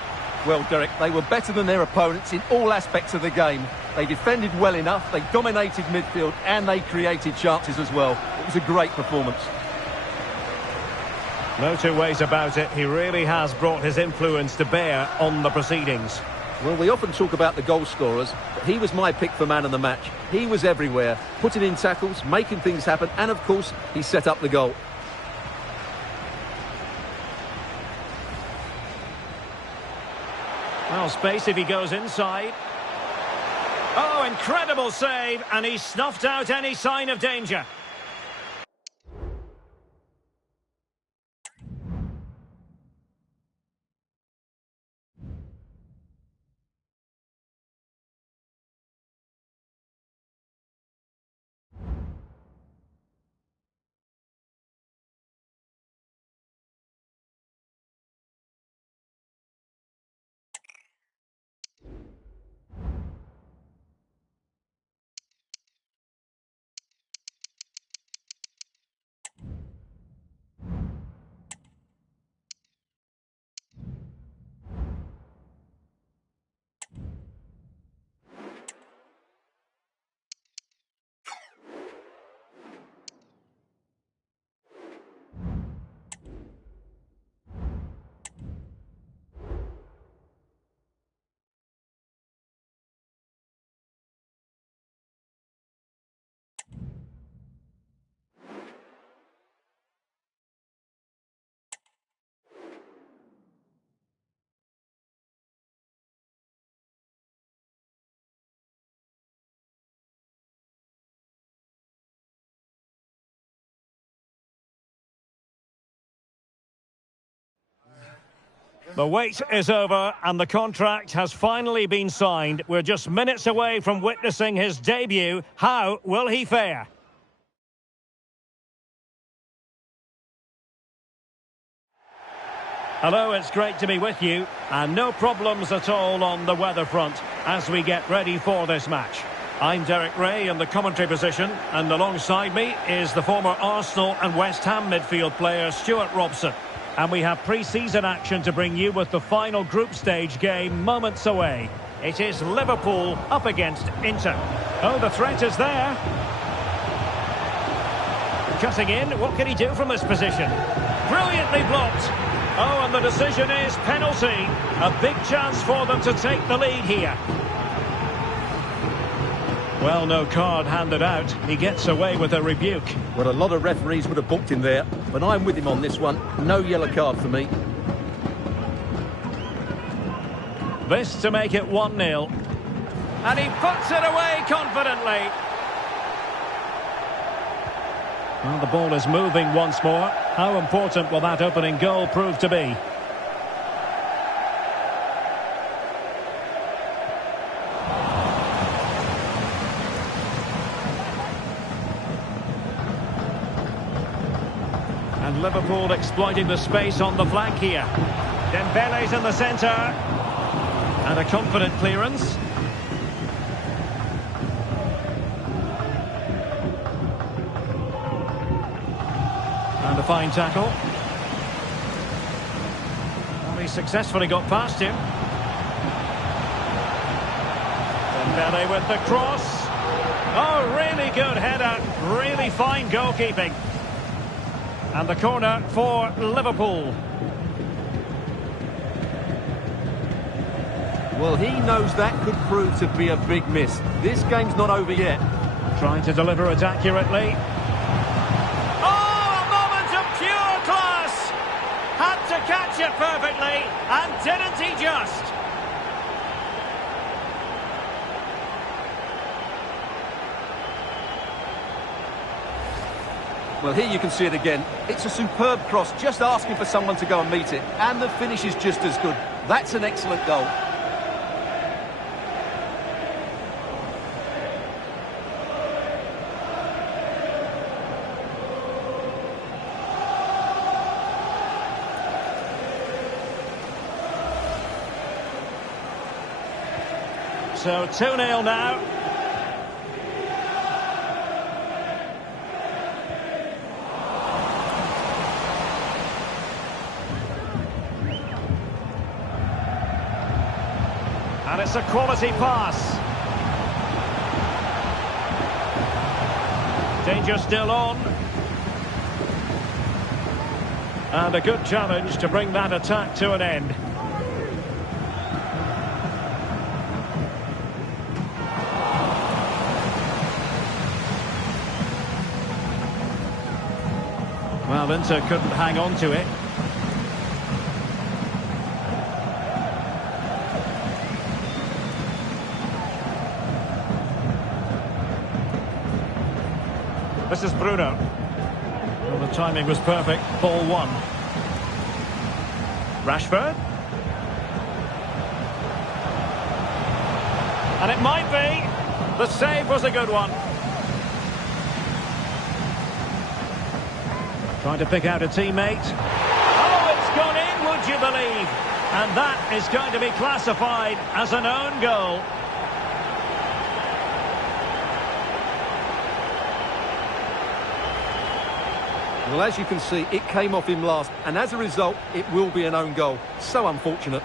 Well, Derek, they were better than their opponents in all aspects of the game. They defended well enough, they dominated midfield, and they created chances as well. It was a great performance. No two ways about it. He really has brought his influence to bear on the proceedings. Well, we often talk about the goal scorers, but he was my pick for man of the match. He was everywhere, putting in tackles, making things happen, and of course, he set up the goal. Well, space if he goes inside. Oh, incredible save, and he snuffed out any sign of danger. The wait is over and the contract has finally been signed. We're just minutes away from witnessing his debut. How will he fare? Hello, it's great to be with you, and no problems at all on the weather front as we get ready for this match. I'm Derek Ray in the commentary position, and alongside me is the former Arsenal and West Ham midfield player Stuart Robson. And we have pre-season action to bring you with the final group stage game moments away. It is Liverpool up against Inter. Oh, the threat is there. Cutting in, what can he do from this position? Brilliantly blocked. Oh, and the decision is penalty. A big chance for them to take the lead here. Well, no card handed out. He gets away with a rebuke. Well, a lot of referees would have booked him there, but I'm with him on this one. No yellow card for me. This to make it 1-0. And he puts it away confidently. Well, the ball is moving once more. How important will that opening goal prove to be? And Liverpool exploiting the space on the flank here. Dembele's in the centre. And a confident clearance. And a fine tackle. Well, he successfully got past him. Dembele with the cross. Oh, really good header. Really fine goalkeeping. And the corner for Liverpool. Well, he knows that could prove to be a big miss. This game's not over yet. Trying to deliver it accurately. Had to catch it perfectly, and didn't he just? Well, here you can see it again. It's a superb cross, just asking for someone to go and meet it. And the finish is just as good. That's an excellent goal. So 2-0 now. And it's a quality pass. Danger still on. And a good challenge to bring that attack to an end. Well, Inter couldn't hang on to it. This is Bruno. Well, the timing was perfect. Ball one. Rashford. And it might be. The save was a good one. Trying to pick out a teammate. Oh, it's gone in, would you believe? And that is going to be classified as an own goal. Well, as you can see, it came off him last, and as a result, it will be an own goal. So unfortunate.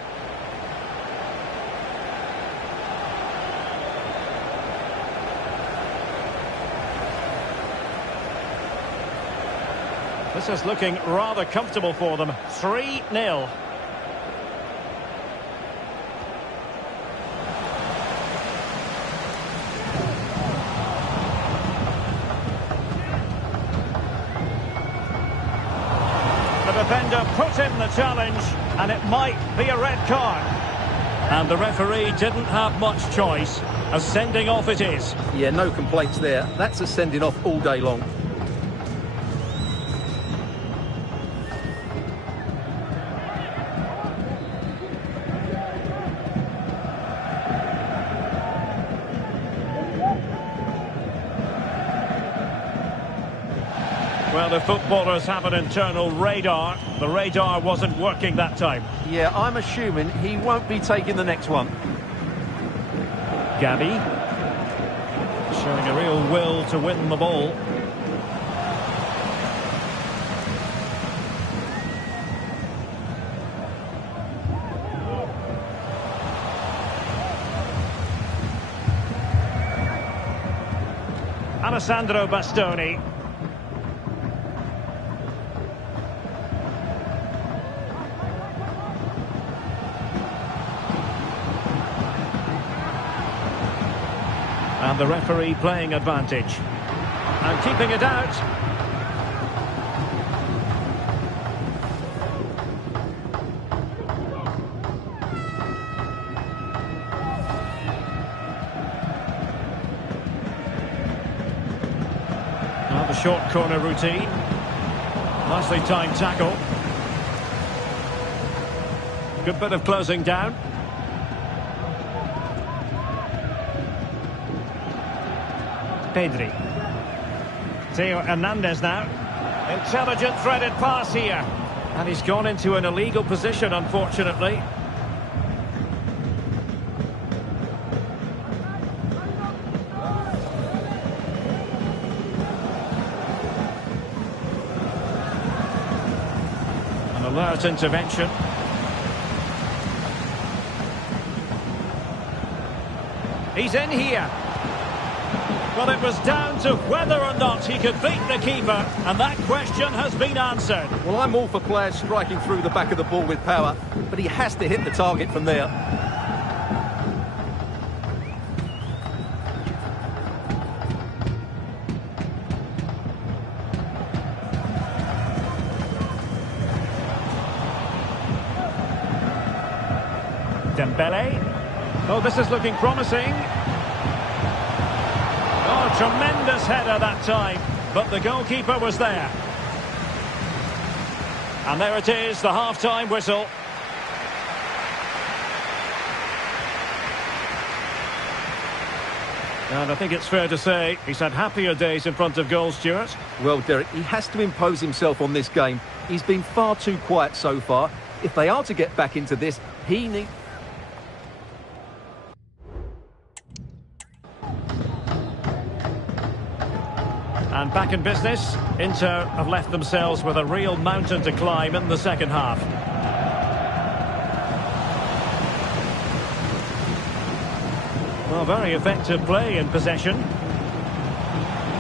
This is looking rather comfortable for them. 3-0. The defender put in the challenge, and it might be a red card. And the referee didn't have much choice. A sending off it is. Yeah, no complaints there. That's a sending off all day long. Well, the footballers have an internal radar. The radar wasn't working that time. Yeah, I'm assuming he won't be taking the next one. Gabby. Showing a real will to win the ball. Alessandro Bastoni. And the referee playing advantage. And keeping it out. Now the short corner routine. Nicely timed tackle. Good bit of closing down. Pedri. Theo Hernandez now. Intelligent threaded pass here. And he's gone into an illegal position, unfortunately. An alert intervention. He's in here. Well, it was down to whether or not he could beat the keeper, and that question has been answered. Well, I'm all for players striking through the back of the ball with power, but he has to hit the target from there. Dembele. Oh, this is looking promising. Oh, tremendous header that time, but the goalkeeper was there. And there it is, the half-time whistle. And I think it's fair to say he's had happier days in front of goal, Stuart. Well, Derek, he has to impose himself on this game. He's been far too quiet so far. If they are to get back into this, he needs... And back in business, Inter have left themselves with a real mountain to climb in the second half. Well, very effective play in possession.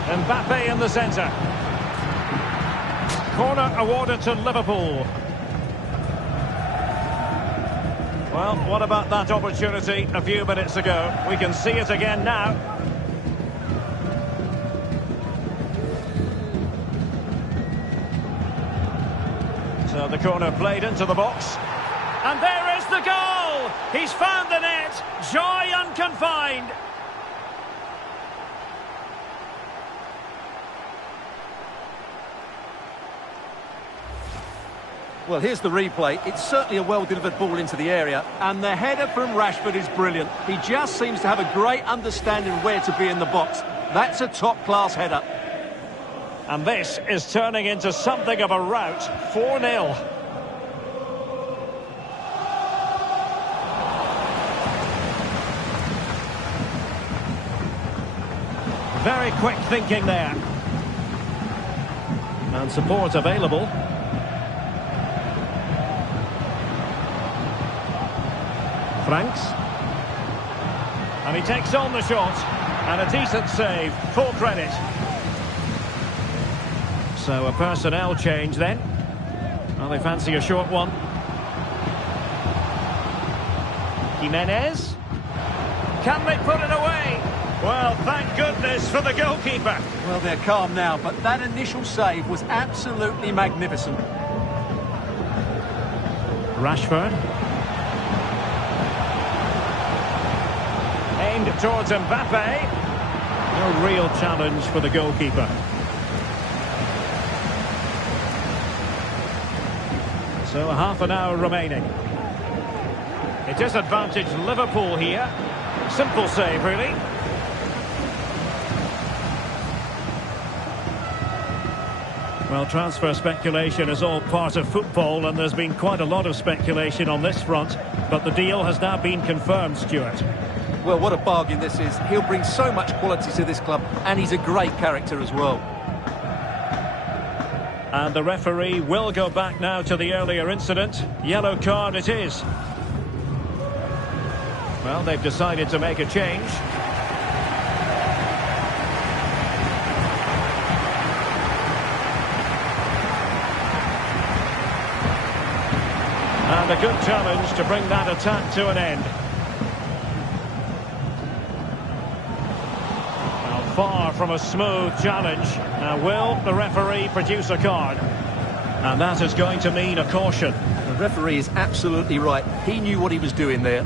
Mbappe in the centre. Corner awarded to Liverpool. Well, what about that opportunity a few minutes ago? We can see it again now. So the corner played into the box. And there is the goal! He's found the net! Joy unconfined! Well, here's the replay. It's certainly a well-delivered ball into the area. And the header from Rashford is brilliant. He just seems to have a great understanding where to be in the box. That's a top-class header. And this is turning into something of a rout. 4-0. Very quick thinking there. And support available. Franks. And he takes on the shot. And a decent save. Full credit. So a personnel change then. Well, they fancy a short one. Jimenez. Can they put it away? Well, thank goodness for the goalkeeper. Well, they're calm now, but that initial save was absolutely magnificent. Rashford. Aimed towards Mbappe. No real challenge for the goalkeeper. So half an hour remaining. It disadvantaged Liverpool here. Simple save, really. Well, transfer speculation is all part of football, and there's been quite a lot of speculation on this front, but the deal has now been confirmed, Stuart. Well, what a bargain this is. He'll bring so much quality to this club, and he's a great character as well. And the referee will go back now to the earlier incident. Yellow card it is. Well, they've decided to make a change. And a good challenge to bring that attack to an end. Now, far from a smooth challenge. Now, will the referee produce a card? And that is going to mean a caution. The referee is absolutely right. He knew what he was doing there.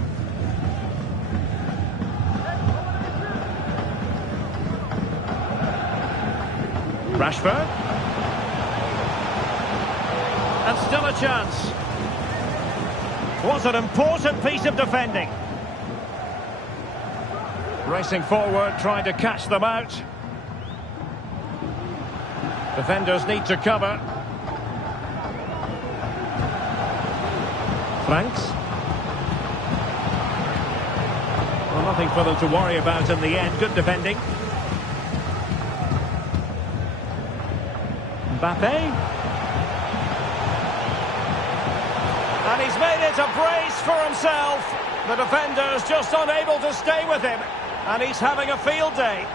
Rashford. And still a chance. Was an important piece of defending. Racing forward, trying to catch them out. Defenders need to cover. Franks. Well, nothing for them to worry about in the end. Good defending. Mbappe. And he's made it a brace for himself. The defender's just unable to stay with him. And he's having a field day.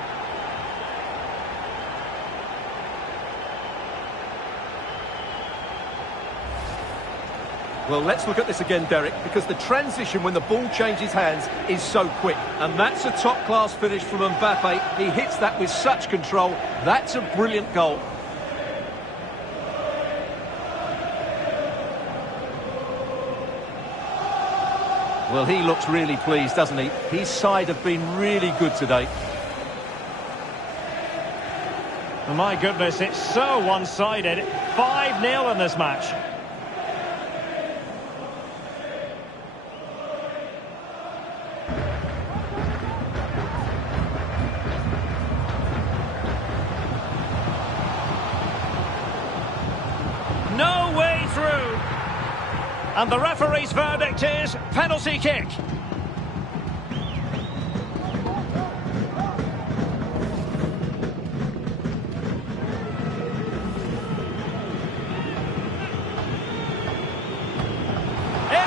Well, let's look at this again, Derek, because the transition when the ball changes hands is so quick. And that's a top-class finish from Mbappe. He hits that with such control. That's a brilliant goal. Well, he looks really pleased, doesn't he? His side have been really good today. Oh, my goodness, it's so one-sided. 5-0 in this match. No way through. And the referee's verdict is penalty kick. In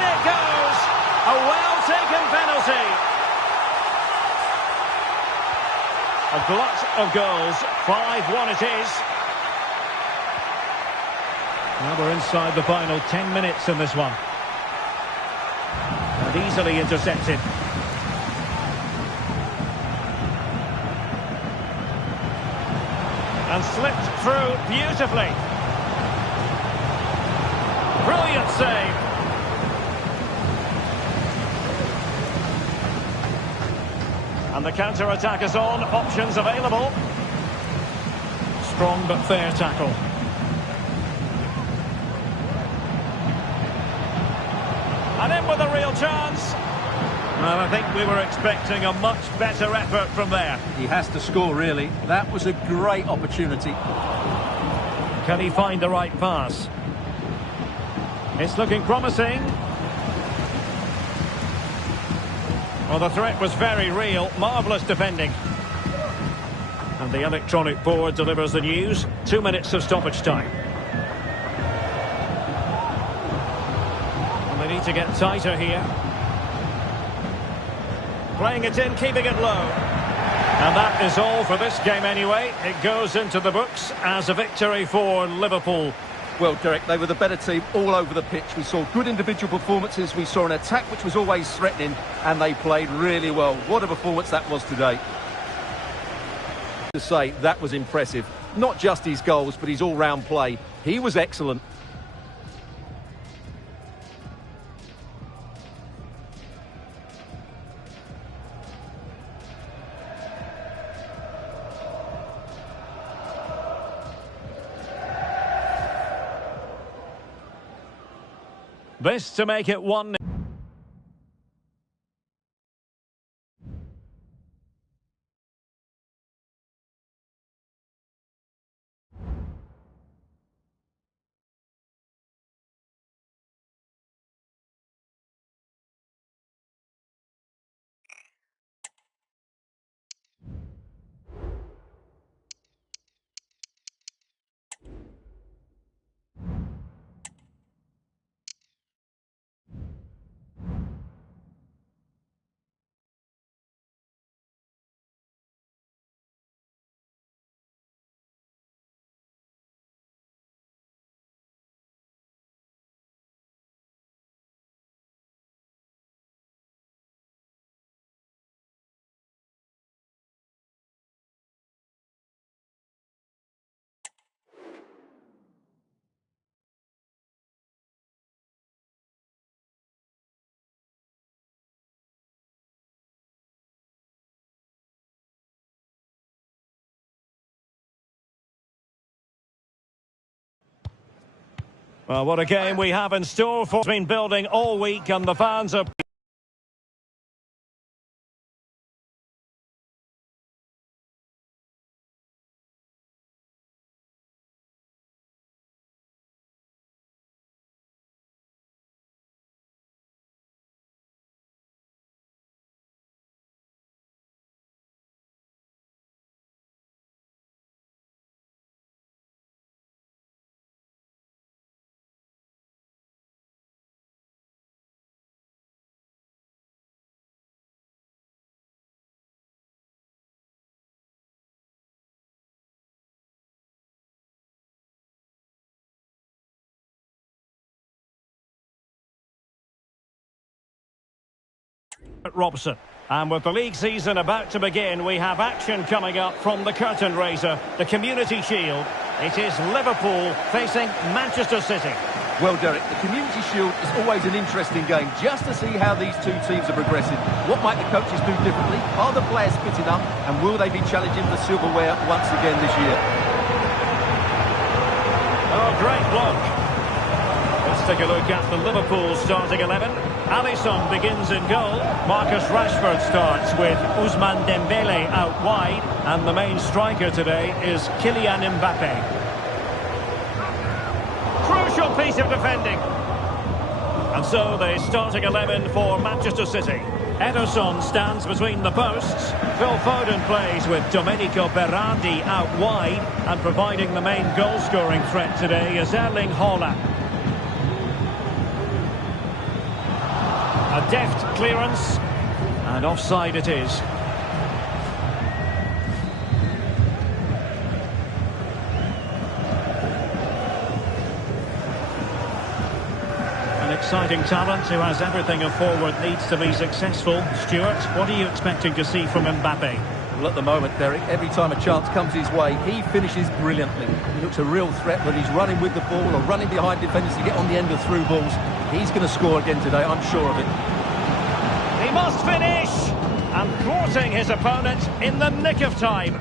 it goes. A well-taken penalty. A glut of goals. 5-1 it is. Now we're inside the final 10 minutes in this one. And easily intercepted. And slipped through beautifully. Brilliant save. And the counter-attack is on. Options available. Strong but fair tackle. And in with a real chance. Well, I think we were expecting a much better effort from there. He has to score, really. That was a great opportunity. Can he find the right pass? It's looking promising. Well, the threat was very real. Marvellous defending. And the electronic board delivers the news. 2 minutes of stoppage time. They need to get tighter here. Playing it in, keeping it low. And that is all for this game anyway. It goes into the books as a victory for Liverpool. Well, Derek, they were the better team all over the pitch. We saw good individual performances. We saw an attack which was always threatening, and they played really well. What a performance that was today. To say, that was impressive. Not just his goals, but his all-round play. He was excellent. This to make it 1-0. Well, what a game we have in store for. It's been building all week and the fans are... Robson. And with the league season about to begin, we have action coming up from the curtain raiser, the Community Shield. It is Liverpool facing Manchester City. Well, Derek, the Community Shield is always an interesting game, just to see how these two teams are progressing. What might the coaches do differently? Are the players fit enough? And will they be challenging for silverware once again this year? Oh, great block. Let's take a look at the Liverpool starting 11. Alisson begins in goal. Marcus Rashford starts with Ousmane Dembele out wide. And the main striker today is Kylian Mbappe. Crucial piece of defending. And so the starting 11 for Manchester City. Ederson stands between the posts. Phil Foden plays with Domenico Berardi out wide. And providing the main goal-scoring threat today is Erling Haaland. A deft clearance, and offside it is. An exciting talent who has everything a forward needs to be successful. Stuart, what are you expecting to see from Mbappe? Well, at the moment, Derek, every time a chance comes his way, he finishes brilliantly. He looks a real threat when he's running with the ball or running behind defenders to get on the end of through balls. He's going to score again today, I'm sure of it. He must finish! And thwarting his opponent in the nick of time.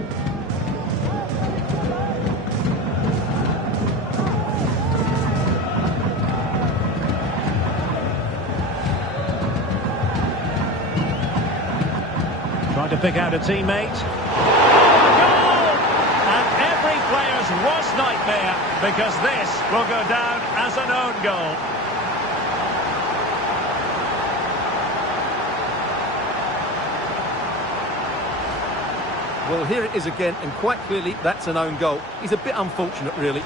Trying to pick out a teammate. Goal! And every player's worst nightmare, because this will go down as an own goal. Well, here it is again, and quite clearly that's an own goal. He's a bit unfortunate, really.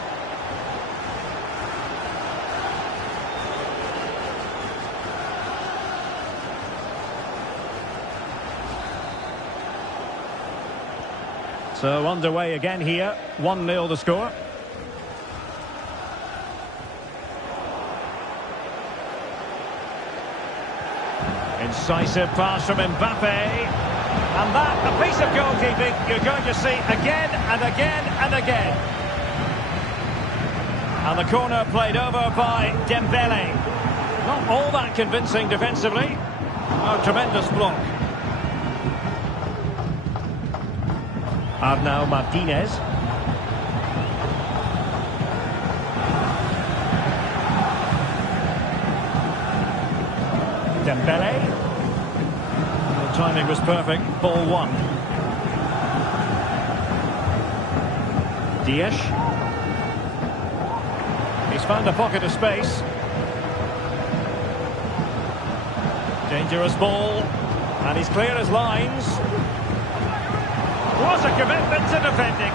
So underway again here, 1-0 the score. Incisive pass from Mbappe. And that, a piece of goalkeeping you're going to see again and again and again. And the corner played over by Dembele. Not all that convincing defensively. Oh, tremendous block. Arnau Martinez. Dembele. The timing was perfect. Ball one. Dias. He's found a pocket of space. Dangerous ball. And he's clear as lines. Was a commitment to defending.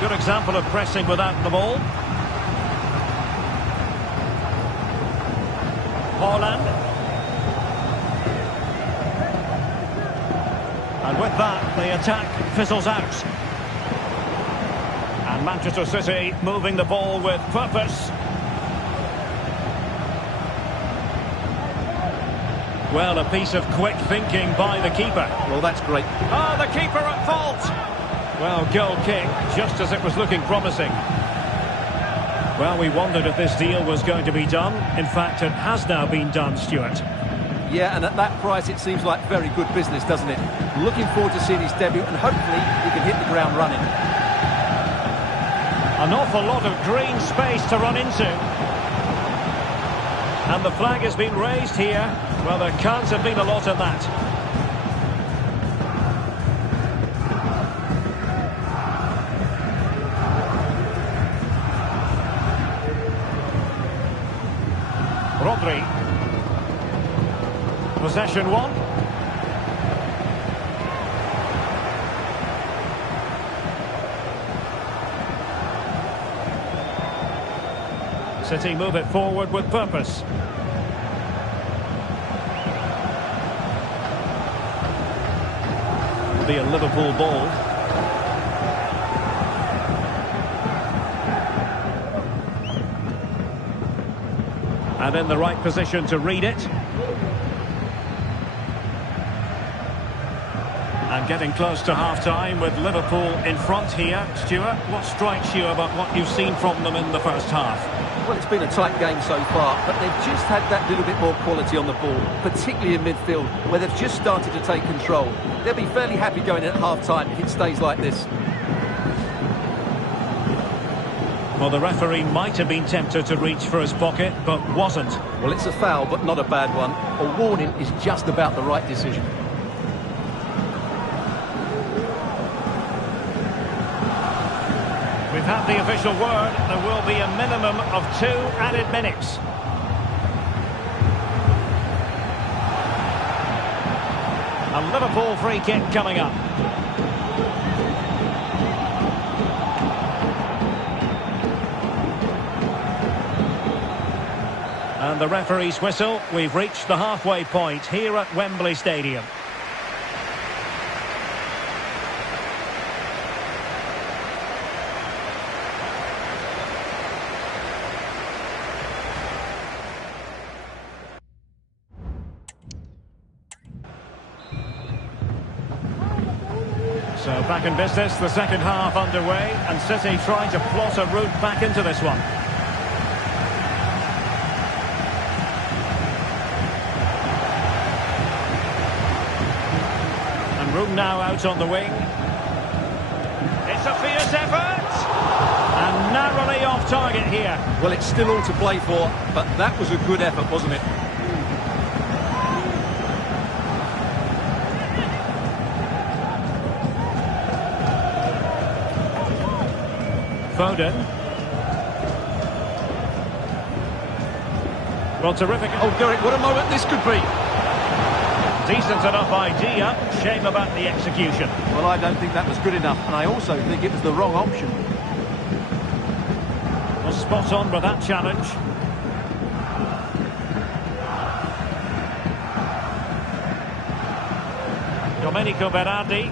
Good example of pressing without the ball. Haaland. And with that, the attack fizzles out. And Manchester City moving the ball with purpose. Well, a piece of quick thinking by the keeper. Well, that's great. Oh, the keeper at fault. Well, goal kick, just as it was looking promising. Well, we wondered if this deal was going to be done. In fact, it has now been done, Stuart. Yeah, and at that price it seems like very good business, doesn't it? Looking forward to seeing his debut, and hopefully he can hit the ground running. An awful lot of green space to run into. And the flag has been raised here. Well, there can't have been a lot of that. Rodri. Possession one. City move it forward with purpose. It'll be a Liverpool ball. And in the right position to read it. And getting close to half-time with Liverpool in front here. Stuart, what strikes you about what you've seen from them in the first half? Well, it's been a tight game so far, but they've just had that little bit more quality on the ball, particularly in midfield, where they've just started to take control. They'll be fairly happy going in at half-time if it stays like this. Well, the referee might have been tempted to reach for his pocket, but wasn't. Well, it's a foul, but not a bad one. A warning is just about the right decision. We've had the official word. There will be a minimum of 2 added minutes. A Liverpool free kick coming up. And the referee's whistle. We've reached the halfway point here at Wembley Stadium. So back in business, the second half underway, and City trying to plot a route back into this one. And room now out on the wing. It's a fierce effort! And narrowly off target here. Well, it's still all to play for, but that was a good effort, wasn't it? Foden. Well, terrific. Oh, Derek, what a moment this could be. Decent enough idea. Shame about the execution. Well, I don't think that was good enough, and I also think it was the wrong option. Well, spot on with that challenge. Domenico Berardi.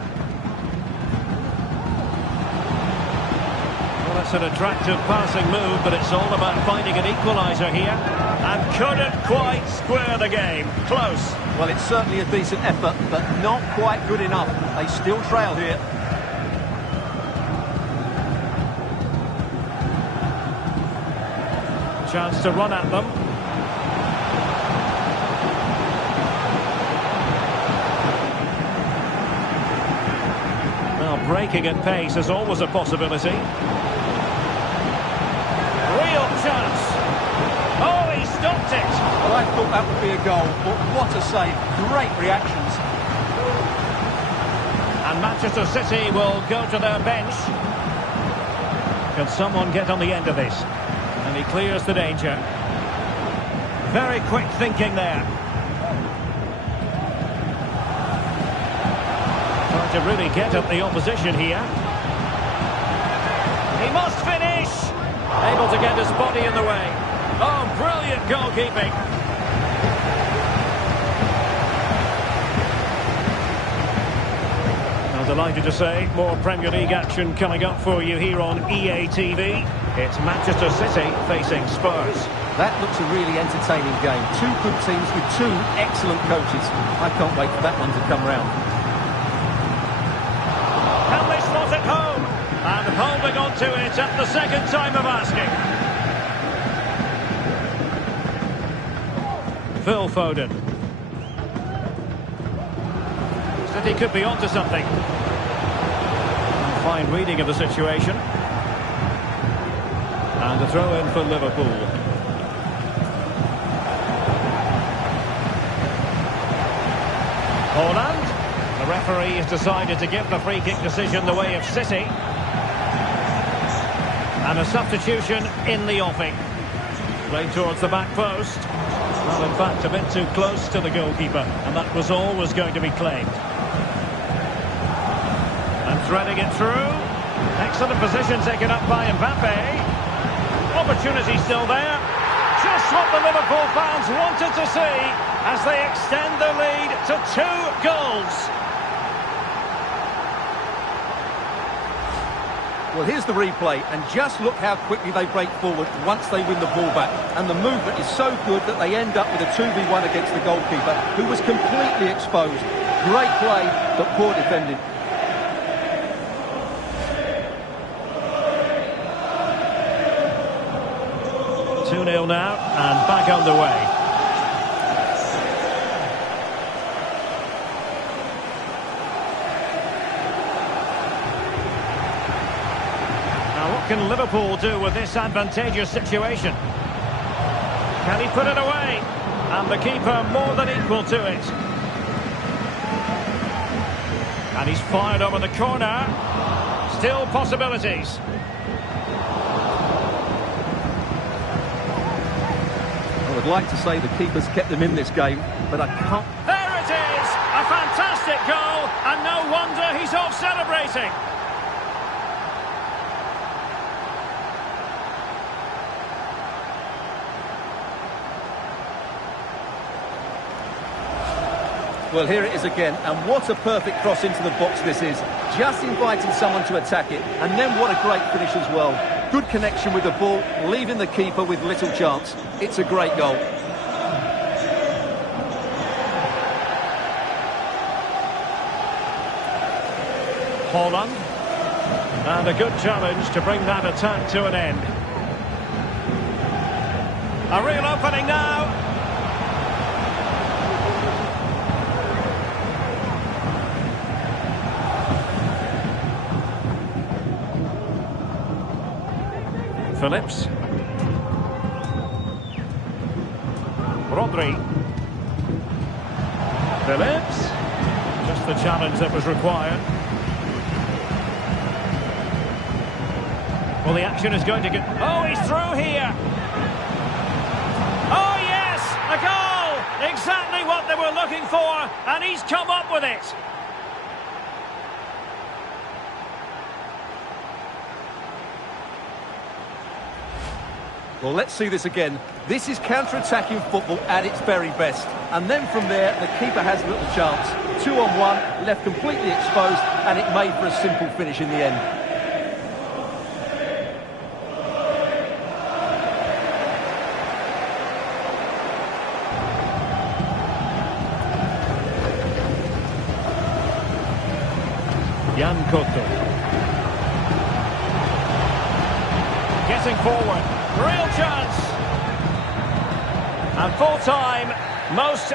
Well, that's an attractive passing move, but it's all about finding an equaliser here. And couldn't quite square the game. Close. Well, it's certainly a decent effort, but not quite good enough. They still trail here. Chance to run at them. Well, breaking at pace is always a possibility. Real chance. Oh, he stopped it. Well, I thought that would be a goal, but what a save. Great reactions. And Manchester City will go to their bench. Can someone get on the end of this? And he clears the danger. Very quick thinking there. Trying to really get at the opposition here. He must finish! Able to get his body in the way. Oh, brilliant goalkeeping. Now, delighted to say, more Premier League action coming up for you here on EA TV. It's Manchester City facing Spurs. That looks a really entertaining game. Two good teams with two excellent coaches. I can't wait for that one to come round. Can they slot it home? And holding on to it at the second time of asking. Phil Foden. City could be onto something. Fine reading of the situation. And a throw in for Liverpool. Holland. The referee has decided to give the free kick decision the way of City. And a substitution in the offing. Played towards the back post. Well, in fact, a bit too close to the goalkeeper. And that was always going to be claimed. And threading it through. Excellent position taken up by Mbappe. Opportunity still there. Just what the Liverpool fans wanted to see as they extend the lead to 2 goals. Well, here's the replay, and just look how quickly they break forward once they win the ball back. And the movement is so good that they end up with a 2v1 against the goalkeeper, who was completely exposed. Great play, but poor defending. 2-0 now, and back underway. Now, what can Liverpool do with this advantageous situation? Can he put it away? And the keeper more than equal to it. And he's fired over the corner. Still possibilities. I would like to say the keeper's kept them in this game, but I can't. There it is! A fantastic goal, and no wonder he's off celebrating. Well, here it is again, and what a perfect cross into the box this is. Just inviting someone to attack it, and then what a great finish as well. Good connection with the ball, leaving the keeper with little chance. It's a great goal. Holland. And a good challenge to bring that attack to an end. A real opening now. Phillips. Rodri. Phillips. Just the challenge that was required. Well, the action is going to get... Oh, he's through here. Oh, yes, a goal. Exactly what they were looking for, and he's come up with it. Well, let's see this again. This is counter-attacking football at its very best. And then from there, the keeper has little chance. 2-on-1, left completely exposed, and it made for a simple finish in the end. Jan Cotto. Getting forward. Real chance. And full time, most...